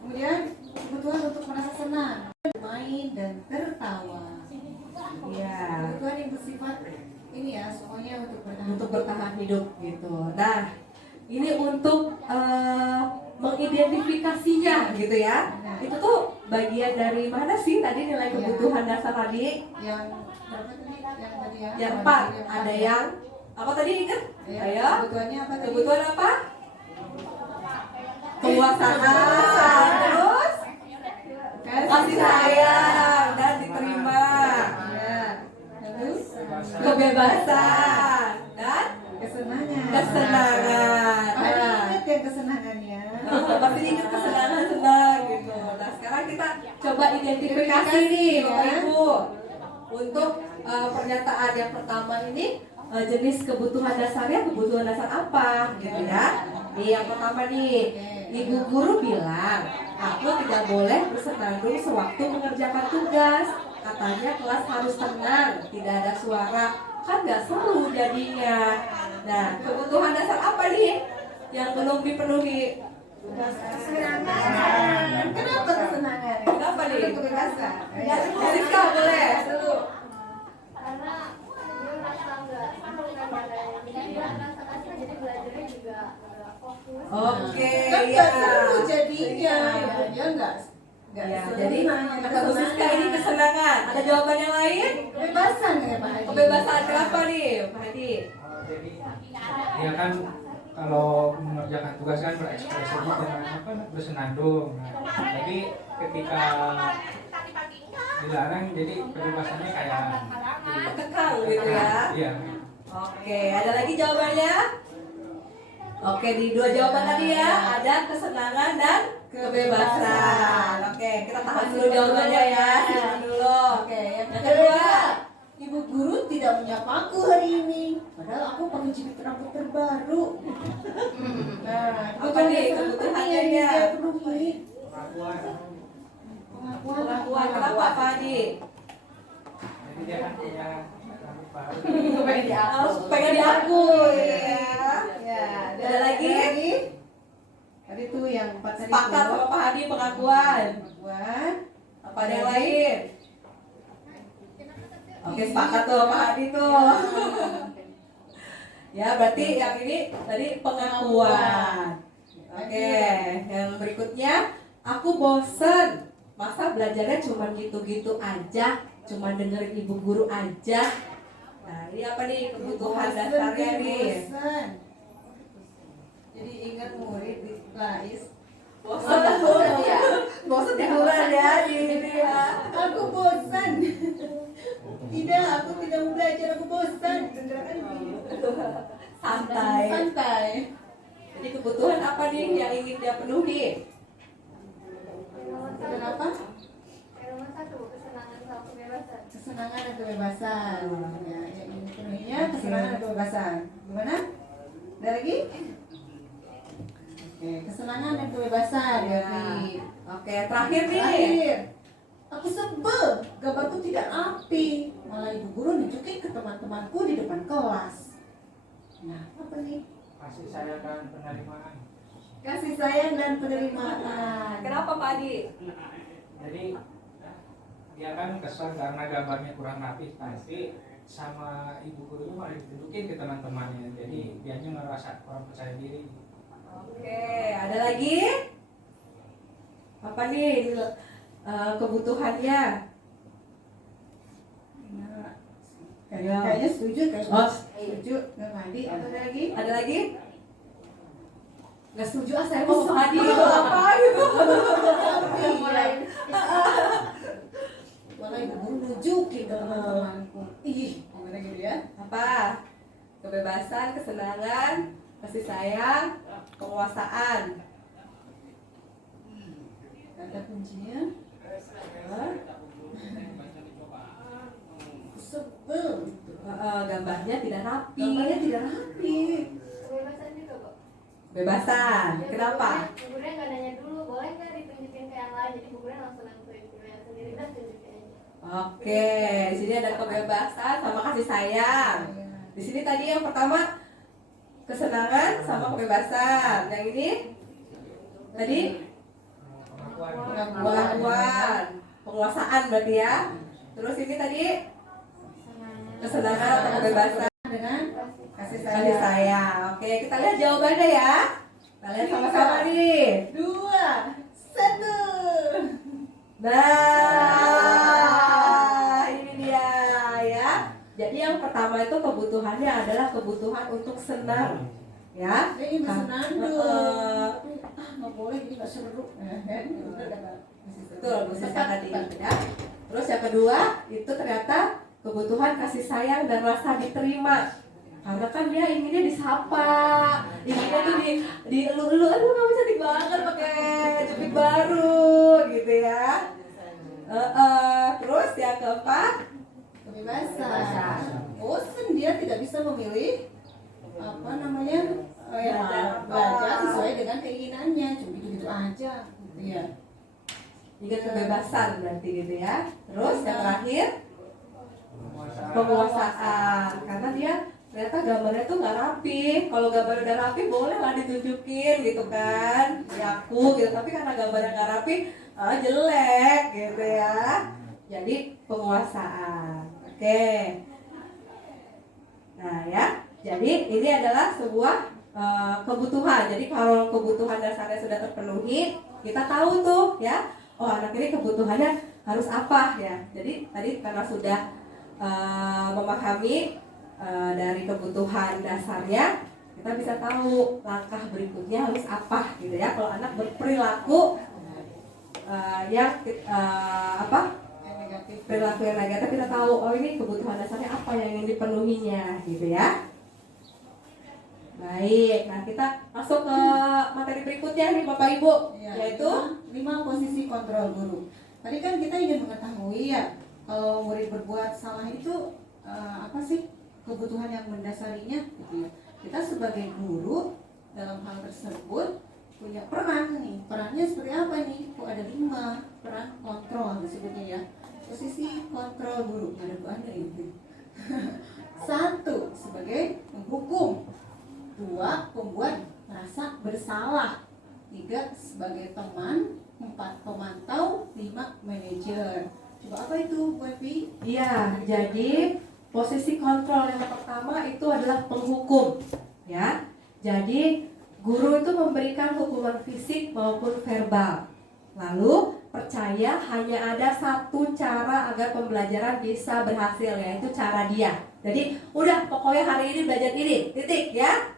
Kemudian kebutuhan untuk merasa senang, bermain dan tertawa. Ya, Kebutuhan yang bersifat ini ya, semuanya untuk bertahan hidup gitu. Nah, ini untuk mengidentifikasinya gitu ya. Itu tuh bagian dari mana sih tadi nilai kebutuhan dasar tadi? Yang berapa tadi? Yang tadi ya? Yang 4. Ada yang apa tadi ingat? Ayo. Kebutuhannya apa tadi? Kebutuhan apa? Penguasaan, terus kasih sayang dan diterima, Ya. Terus kebebasan dan kesenangan. kesenangan. Ingat ya kesenangannya. Pasti ingat kesenangan senang gitu. Nah sekarang kita coba identifikasi nih Bapak Ibu untuk pernyataan yang pertama ini, jenis kebutuhan dasarnya kebutuhan dasar apa gitu ya. Nih yang pertama nih, ibu guru bilang aku tidak boleh bersenandung sewaktu mengerjakan tugas. Katanya kelas harus tenang, tidak ada suara, kan gak seru jadinya. Nah kebutuhan dasar apa nih yang belum dipenuhi? Kesenangan. Kenapa kesenangan? Kenapa nih? Kebebasan. Siska boleh. Karena dia merasa nggak senang dengan jadi dia merasa kasih jadi belajarnya juga fokus. Oke, Kan ya. nggak seru jadinya. Dia nggak Ya, seru. jadi kata Bu Siska ini kesenangan. Ada jawaban yang lain? Kebebasan ya Pak Haji. Kebebasan kenapa nih, Pak Hadi? Jadi ya kan kalau mengerjakan tugas kan berekspresinya dengan apa bersenandung. Nah, jadi ketika dilarang jadi kebebasannya kayak Kekang gitu ya. Iya. Oke, ada lagi jawabannya? Oke, di 2 jawaban tadi ya, ada kesenangan dan kebebasan. Oke, kita tahan dulu jawabannya ya. Simpan dulu. Oke, yang Yang kedua, Ibu guru tidak menyapaku hari ini. Padahal aku pakai jepit rambut terbaru. Nah, apa nih kebutuhannya ya? Pengakuan kenapa Pak Hadi? Jadi dia kan punya rambut baru. Harus pengen diakui ya. Ya, Ada lagi? Tadi tuh yang 4 tadi. Sepakat sama Pak Hadi pengakuan. Pengakuan. Apa ada yang lain? Oke, sepakat tuh Pak Hadi tuh. Ya, berarti yang ini tadi pengakuan. Oke, yang berikutnya aku bosen. Masa belajarnya cuma gitu-gitu aja cuma dengerin ibu guru aja. Nah, ini apa nih kebutuhan dasarnya nih? Bosan. Jadi ingat murid di Lais. Bosan ya? Bosan tiduran ya ini ya. Aku bosan. Tidak, aku tidak mau belajar, aku bosan. Dengarkan ibu. Santai. Santai. Jadi kebutuhan apa nih yang ingin dia penuhi? Kenapa? Nomor 1, kesenangan sama kebebasan. Kesenangan dan kebebasan. Ya, yang ini penuhnya kesenangan dan kebebasan. Gimana? Ada lagi? Oke, kesenangan dan kebebasan. Ya. Oke, terakhir nih. Terakhir. Aku sebel, gambarku tidak rapi. Malah ibu guru nunjukin ke teman-temanku di depan kelas. Nah, apa nih? Kasih sayang dan penerimaan. Kasih sayang dan penerimaan. Kenapa Pak Adi? Jadi dia kan kesal karena gambarnya kurang rapi, tapi sama ibu gurunya malah ditunjukin ke teman-temannya. Jadi dianya ngerasa kurang percaya diri. Oke, ada lagi? Apa nih kebutuhannya? Kayaknya setuju kan? Oh. Setuju. Nggak mandi. Ada lagi? Ada lagi? Nggak setuju ah, saya mau Pak Adi gitu apa gitu. Malah ibu guru nunjukin ke teman-temanku. Ih, gimana gitu ya? Apa? Kebebasan, kesenangan, kasih sayang, penguasaan. Kata kuncinya. Sebel. Gambarnya tidak rapi. Gambarnya tidak rapi. Kebebasan juga, kok. Kebebasan. Kenapa? Bu gurunya nggak nanya dulu, boleh nggak ditunjukin ke yang lain? Jadi bu gurunya langsung nentuin pilihan sendiri dan tunjukin aja. Oke, di sini ada kebebasan sama kasih sayang. Di sini tadi yang pertama kesenangan sama kebebasan. Yang ini tadi pengakuan, penguasaan berarti ya. Terus ini tadi kesenangan atau kebebasan Dengan kasih kasih sayang. sayang. Oke, kita lihat jawabannya ya. Kita lihat sama-sama nih. 2, 1. Nah, ini dia ya. Jadi yang pertama itu kebutuhannya adalah kebutuhan untuk senang, ya. Ini bersenandung. Nggak boleh, ini nggak seru. Betul, Bu Sisa tadi ya. Terus yang kedua itu ternyata kebutuhan kasih sayang dan rasa diterima. Karena kan dia inginnya disapa, inginnya tuh di elu-elu, aduh kamu cantik banget pakai jepit baru gitu ya. Terus yang keempat Kebebasan. Bosan, dia tidak bisa memilih apa namanya belajar sesuai dengan keinginannya, cuma gitu-gitu aja gitu ya. ingin kebebasan berarti gitu ya. Terus yang terakhir penguasaan, karena dia ternyata gambarnya tuh nggak rapi. Kalau gambar udah rapi boleh lah ditunjukin gitu kan, aku gitu. Tapi karena gambarnya nggak rapi, jelek gitu ya. Jadi penguasaan. Oke. Nah ya, jadi ini adalah sebuah kebutuhan. Jadi kalau kebutuhan dasarnya sudah terpenuhi, kita tahu tuh ya, oh anak ini kebutuhannya harus apa ya. Jadi tadi karena sudah memahami dari kebutuhan dasarnya, kita bisa tahu langkah berikutnya harus apa gitu ya. Kalau anak berperilaku yang perilaku yang negatif, kita tahu oh ini kebutuhan dasarnya apa yang ingin dipenuhinya gitu ya. Baik, nah kita masuk ke materi berikutnya nih Bapak Ibu, yaitu 5 posisi kontrol guru. Tadi kan kita ingin mengetahui ya, kalau murid berbuat salah itu apa sih kebutuhan yang mendasarinya gitu ya. Kita sebagai guru dalam hal tersebut punya peran nih. Perannya seperti apa nih? Kok ada 5 peran kontrol disebutnya ya. Posisi kontrol guru, ada buahnya itu. 1 sebagai penghukum, 2 pembuat merasa bersalah, 3 sebagai teman, 4 pemantau, 5 manajer. Coba apa itu Bu Evi? iya, jadi posisi kontrol yang pertama itu adalah penghukum ya. Jadi guru itu memberikan hukuman fisik maupun verbal. Lalu percaya hanya ada satu cara agar pembelajaran bisa berhasil, yaitu cara dia. Jadi udah pokoknya hari ini belajar ini, titik ya.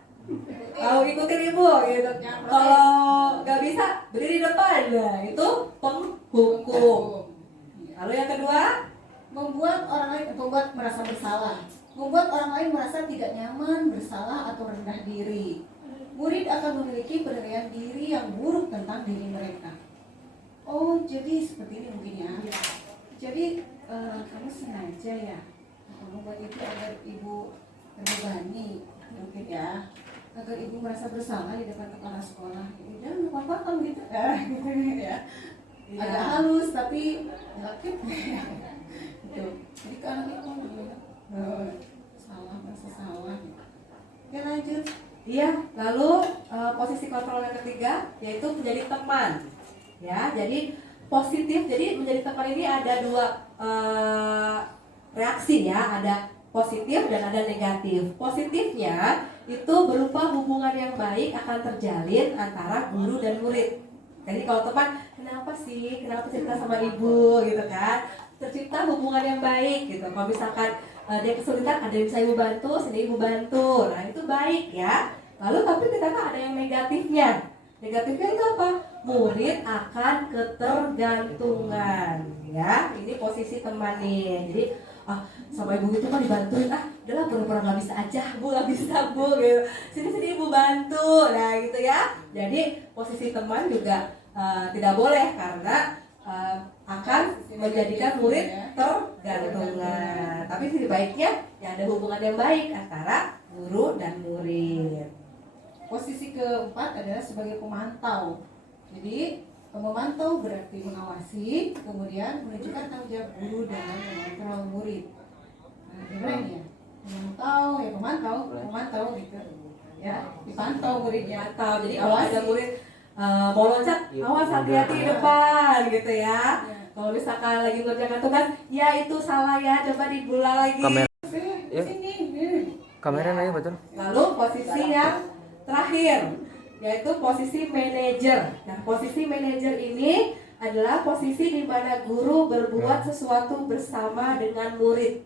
Kalau ikutin ibu gitu. Kalau nggak bisa berdiri di depan, nah itu penghukum. Lalu yang kedua, Membuat orang lain merasa bersalah. Membuat orang lain merasa tidak nyaman, bersalah atau rendah diri. Murid akan memiliki penilaian diri yang buruk tentang diri mereka. Oh, jadi seperti ini mungkin ya. Jadi kamu sengaja ya membuat itu agar ibu terbebani, mungkin ya, agar ibu merasa bersalah di depan kepala sekolah. Udah, nggak apa-apa kalau gitu, gitu ya. Agak halus tapi nggak gitu. Jadi ke anak itu salah, merasa salah. Oke, lanjut. iya. Lalu posisi kontrol yang ketiga yaitu menjadi teman. Ya, jadi positif. Jadi menjadi teman ini ada dua reaksi ya, ada positif dan ada negatif. Positifnya itu berupa hubungan yang baik akan terjalin antara guru dan murid. Jadi kalau teman, kenapa cerita sama ibu gitu kan, tercipta hubungan yang baik gitu. Kalau misalkan dia kesulitan, ada yang bisa ibu bantu, sini ibu bantu. Nah itu baik ya. Lalu tapi ternyata ada yang negatifnya. Negatifnya itu apa? Murid akan ketergantungan ya. Ini posisi teman nih. Jadi sama ibu itu kan dibantuin, udahlah pura-pura nggak bisa aja, bu nggak bisa bu gitu. Sini ibu bantu. Nah gitu ya. Jadi posisi teman juga tidak boleh karena akan menjadikan murid tergantungan. Tapi sebaiknya ya ada hubungan yang baik antara guru dan murid. Posisi keempat adalah sebagai pemantau. Jadi memantau berarti mengawasi, kemudian menunjukkan tanggung jawab guru dalam mengontrol murid. Nah, gimana ini ya? Pemantau gitu. Ya, dipantau muridnya. Jadi kalau ada murid mau loncat, awas hati-hati di depan gitu ya. Kalau misalkan lagi ngerjakan tugas, ya itu salah ya, coba dibulang lagi. Kamera nanya betul. Lalu posisi yang terakhir yaitu posisi manajer. Nah, posisi manajer ini adalah posisi di mana guru berbuat sesuatu bersama dengan murid,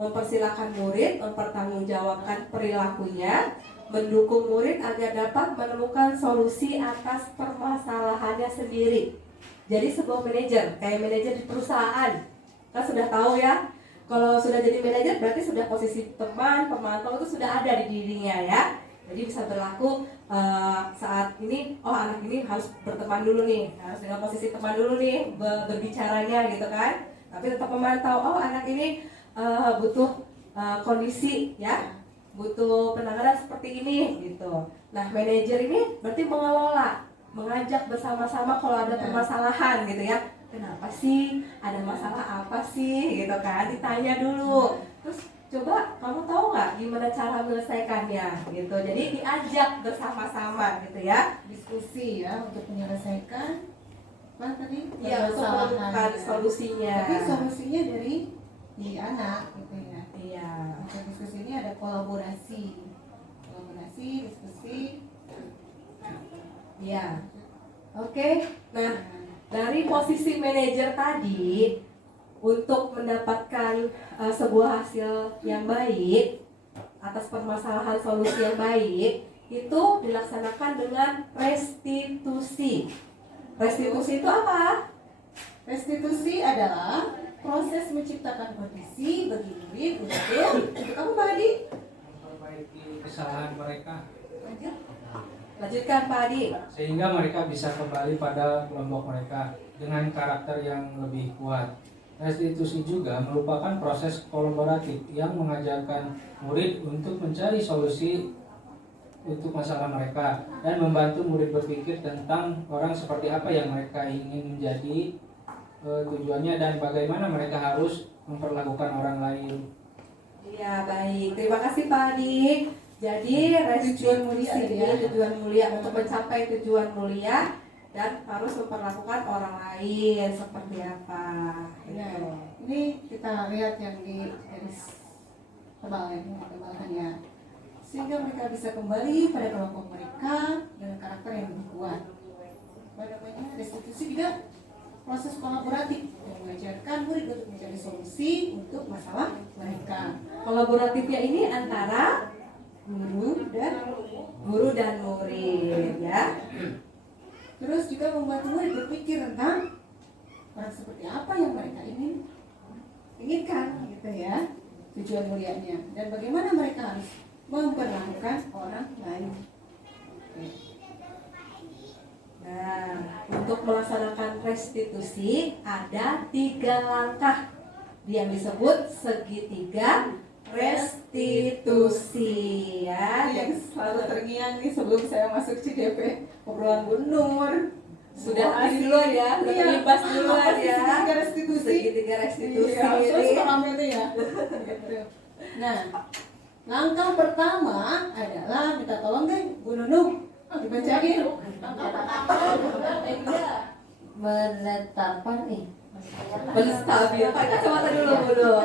mempersilahkan murid mempertanggungjawabkan perilakunya, mendukung murid agar dapat menemukan solusi atas permasalahannya sendiri. Jadi sebuah manajer, kayak manajer di perusahaan, kan sudah tahu ya. Kalau sudah jadi manajer berarti sudah posisi teman, pemantau itu sudah ada di dirinya ya. Jadi bisa berlaku saat ini, anak ini harus berteman dulu nih, harus dengan posisi teman dulu nih berbicaranya gitu kan. Tapi tetap memantau, anak ini butuh kondisi ya, butuh penanganan seperti ini gitu. Nah manajer ini berarti mengelola, mengajak bersama-sama kalau ada permasalahan gitu ya. Kenapa sih? Ada masalah apa sih? Gitu kan, ditanya dulu. Terus coba kamu tahu nggak gimana cara menyelesaikannya gitu. Jadi diajak bersama-sama gitu ya, diskusi ya untuk menyelesaikan apa tadi? Ya, untuk menemukan solusinya. Tapi solusinya dari anak gitu ya. Iya. Untuk diskusi ini ada kolaborasi, diskusi. Iya. Oke. Nah, dari posisi manajer tadi, untuk mendapatkan sebuah hasil yang baik atas permasalahan solusi yang baik itu dilaksanakan dengan restitusi. Restitusi itu apa? Restitusi adalah proses menciptakan kondisi bagi murid untuk kamu Pak Adi memperbaiki kesalahan mereka. Lanjutkan Pak Adi. Sehingga mereka bisa kembali pada kelompok mereka dengan karakter yang lebih kuat. Restitusi juga merupakan proses kolaboratif yang mengajarkan murid untuk mencari solusi untuk masalah mereka dan membantu murid berpikir tentang orang seperti apa yang mereka ingin menjadi, tujuannya dan bagaimana mereka harus memperlakukan orang lain. Iya, baik. Terima kasih Pak Adi. Jadi restitusi ini tujuan mulia, untuk mencapai tujuan mulia dan harus memperlakukan orang lain seperti apa. Ya, ini kita lihat yang di garis tebalkannya, sehingga mereka bisa kembali pada kelompok mereka dengan karakter yang lebih kuat. Apa namanya? Restitusi juga proses kolaboratif yang mengajarkan murid untuk mencari solusi untuk masalah mereka. Kolaboratifnya ini antara Guru dan murid ya. terus juga membuat murid berpikir tentang orang seperti apa yang mereka inginkan gitu ya, tujuan mulianya, dan bagaimana mereka harus memperlakukan orang lain. Oke. Nah, untuk melaksanakan restitusi ada 3 langkah yang disebut segitiga restitusi ya. Yang selalu terngiang nih sebelum saya masuk CDP, obrolan Bu Nur. Sudah ini duluan ya, sudah terlibat duluan ya. Segitiga restitusi. Segitiga restitusi Iya, ini. paham itu ya. Gitu. Nah, langkah pertama adalah minta tolong deh Bu Nunung dibacain. Menetapkan Menstabilkan kacamata dulu Bu Nur.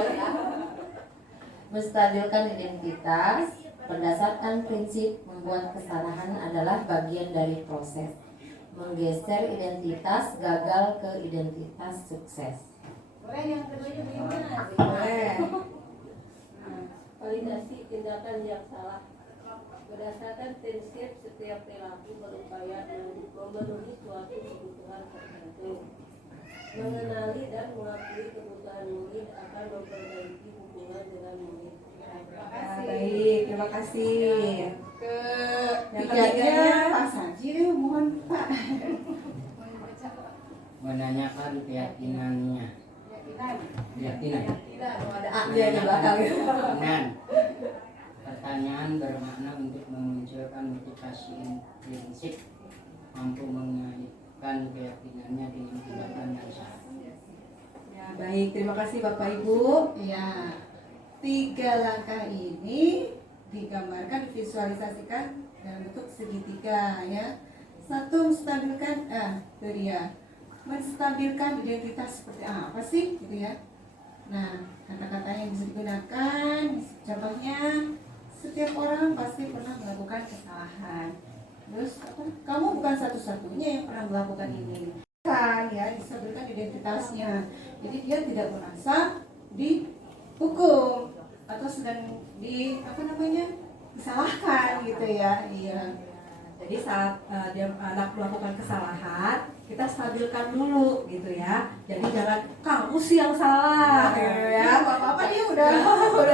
menstabilkan identitas berdasarkan prinsip membuat kesalahan adalah bagian dari proses menggeser identitas gagal ke identitas sukses. Boleh. Validasi tindakan yang salah berdasarkan prinsip setiap perilaku berupaya memenuhi suatu kebutuhan tertentu. Mengenali dan mengakui kebutuhan murid akan memperbaiki hubungan dengan murid. Baik, terima kasih. Yang ketiganya Pak Saji deh, mohon Pak. Menanyakan keyakinannya. Keyakinan. Ada A-nya di belakang. Keyakinan. Pertanyaan bermakna untuk memunculkan motivasi intrinsik, mampu mengaitkan keyakinannya dengan tindakan yang salah. Ya, baik, terima kasih Bapak Ibu. Ya, 3 langkah ini digambarkan, divisualisasikan dalam bentuk segitiga ya. 1, menstabilkan, itu dia, menstabilkan identitas seperti apa sih gitu ya. Nah, kata-kata yang bisa digunakan, contohnya setiap orang pasti pernah melakukan kesalahan. Terus apa? Kamu bukan satu-satunya yang pernah melakukan ini. Kan ya, distabilkan identitasnya. Jadi dia tidak merasa dihukum atau sedang disalahkan gitu ya. Iya. Jadi saat anak melakukan kesalahan, kita stabilkan dulu gitu ya. Jadi jangan kamu sih yang salah gitu ya. Apa-apa dia udah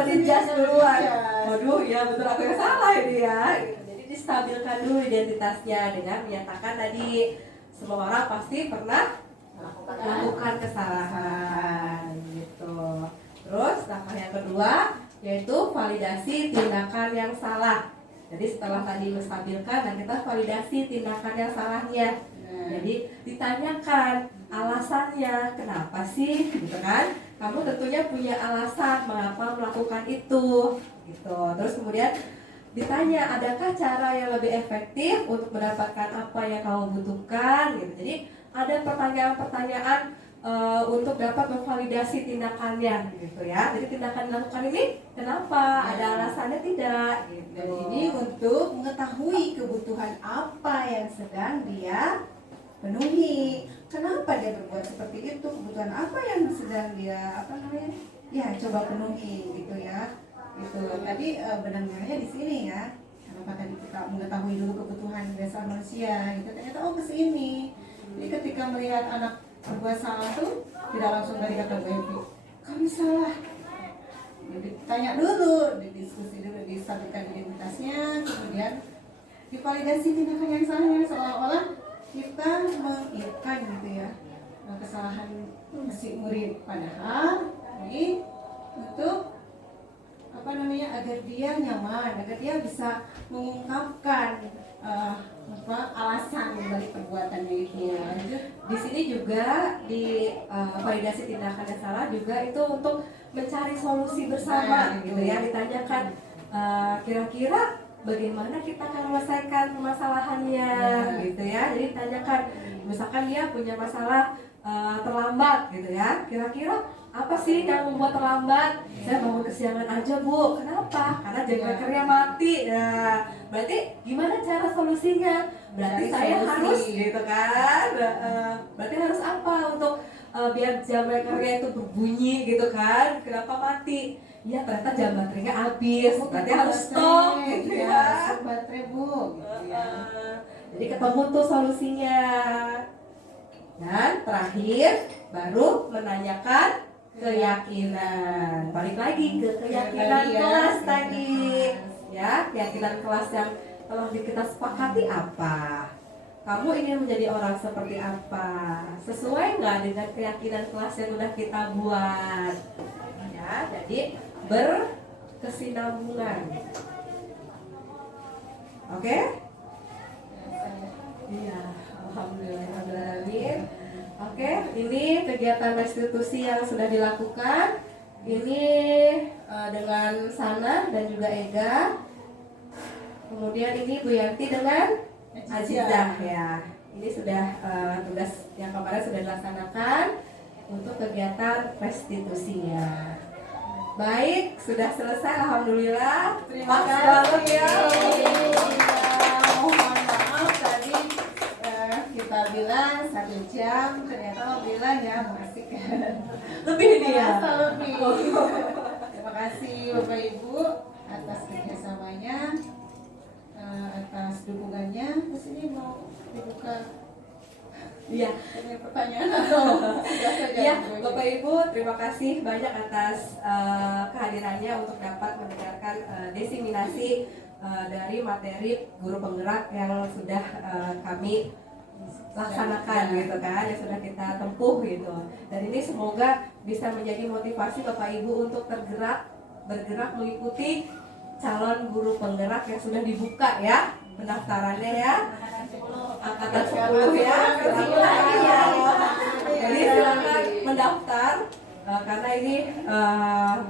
dijudge duluan. Waduh, ya betul aku yang salah ini ya. Jadi distabilkan dulu identitasnya dengan menyatakan tadi semua orang pasti pernah melakukan kesalahan gitu. Terus langkah yang kedua yaitu validasi tindakan yang salah. Jadi setelah tadi menstabilkan, dan kita validasi tindakan yang salahnya. Jadi ditanyakan alasannya, kenapa sih, gitu kan? Kamu tentunya punya alasan mengapa melakukan itu, gitu. Terus kemudian ditanya, adakah cara yang lebih efektif untuk mendapatkan apa yang kamu butuhkan, gitu. Jadi ada pertanyaan-pertanyaan untuk dapat memvalidasi tindakannya gitu ya. Jadi tindakan dilakukan ini kenapa? Ada alasannya tidak gitu. Dan ini untuk mengetahui kebutuhan apa yang sedang dia penuhi. Kenapa dia berbuat seperti itu? Kebutuhan apa yang sedang dia coba penuhi gitu ya. Gitu. Tadi benang merahnya di sini ya. Kenapa tadi kita mengetahui dulu kebutuhan dasar manusia gitu. Ternyata kesini. Jadi ketika melihat anak berbuat salah tuh tidak langsung dari kata baik, kami salah. Ditanya dulu, didiskusi dulu, distabilkan identitasnya, kemudian divalidasi tindakan yang salahnya, seolah-olah kita mengiakan gitu ya kesalahan si murid. Padahal ini untuk agar dia nyaman, agar dia bisa mengungkapkan alasan dari perbuatannya itu. Di sini juga di validasi tindakan yang salah juga itu untuk mencari solusi bersama gitu ya. Ditanyakan kira-kira bagaimana kita akan menyelesaikan permasalahannya gitu ya. Jadi ditanyakan, misalkan dia punya masalah terlambat gitu ya, kira-kira apa sih yang membuat terlambat? Saya bangun kesiangan aja Bu. Kenapa? Karena jam bekernya mati. Nah, berarti gimana cara cara solusinya. Berarti Cari saya solusi. harus gitu kan. Berarti harus apa untuk biar jam baterainya itu berbunyi gitu kan? Kenapa mati? Ya ternyata jam baterainya habis. Berarti harus stop gitu ya. ya. Stop baterai bu. Gitu ya. Jadi ketemu tuh solusinya. Dan terakhir baru menanyakan keyakinan. Balik lagi ke keyakinan Tadi ya. kelas tadi. Ya, keyakinan kelas yang telah kita sepakati apa? Kamu ingin menjadi orang seperti apa? Sesuai nggak dengan keyakinan kelas yang udah kita buat? Ya, jadi berkesinambungan. Oke? Iya, alhamdulillahirrahmanirrahim. Oke, ini kegiatan restitusi yang sudah dilakukan. Ini dengan Sana dan juga Ega. Kemudian ini Bu Yanti dengan Azizah ya. Ini sudah tugas yang kemarin sudah dilaksanakan untuk kegiatan restitusinya. Baik, sudah selesai alhamdulillah. Terima Maaf kasih. banget ya. Mohon maaf tadi kita bilang 1 jam, ternyata mau bilang ya masih Lebih ini ya. terasa lebih. Terima kasih Bapak Ibu atas kerjasamanya, atas dukungannya. Terus ini mau dibuka. Iya. Ini pertanyaan atau sudah saja? Ya, Bapak Ibu, terima kasih banyak atas kehadirannya untuk dapat mendengarkan diseminasi dari materi guru penggerak yang sudah kami laksanakan gitu kan, yang sudah kita tempuh gitu. Dan ini semoga bisa menjadi motivasi Bapak Ibu untuk bergerak mengikuti calon guru penggerak yang sudah dibuka ya pendaftarannya ya. Angkatan 10 ya, jadi silakan mendaftar karena ini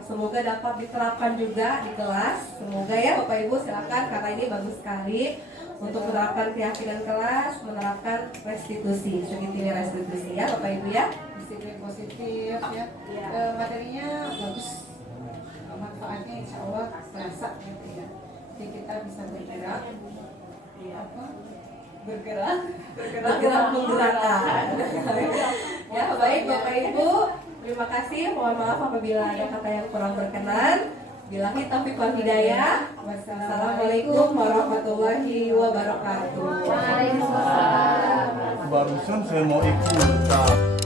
semoga dapat diterapkan juga di kelas. Semoga ya Bapak Ibu silakan karena ini bagus sekali untuk menerapkan keyakinan kelas, menerapkan restitusi, segitiga restitusi ya Bapak Ibu ya. Disiplin positif ya. Materinya bagus, manfaatnya insya Allah terasa gitu ya. Jadi kita bisa bergerak, bergerak Menggerakan. Ya baik Bapak Ibu, terima kasih. Mohon maaf apabila ada kata yang kurang berkenan. Billahi taufiq wal hidayah. Wassalamualaikum warahmatullahi wabarakatuh. Barusan saya mau ikut.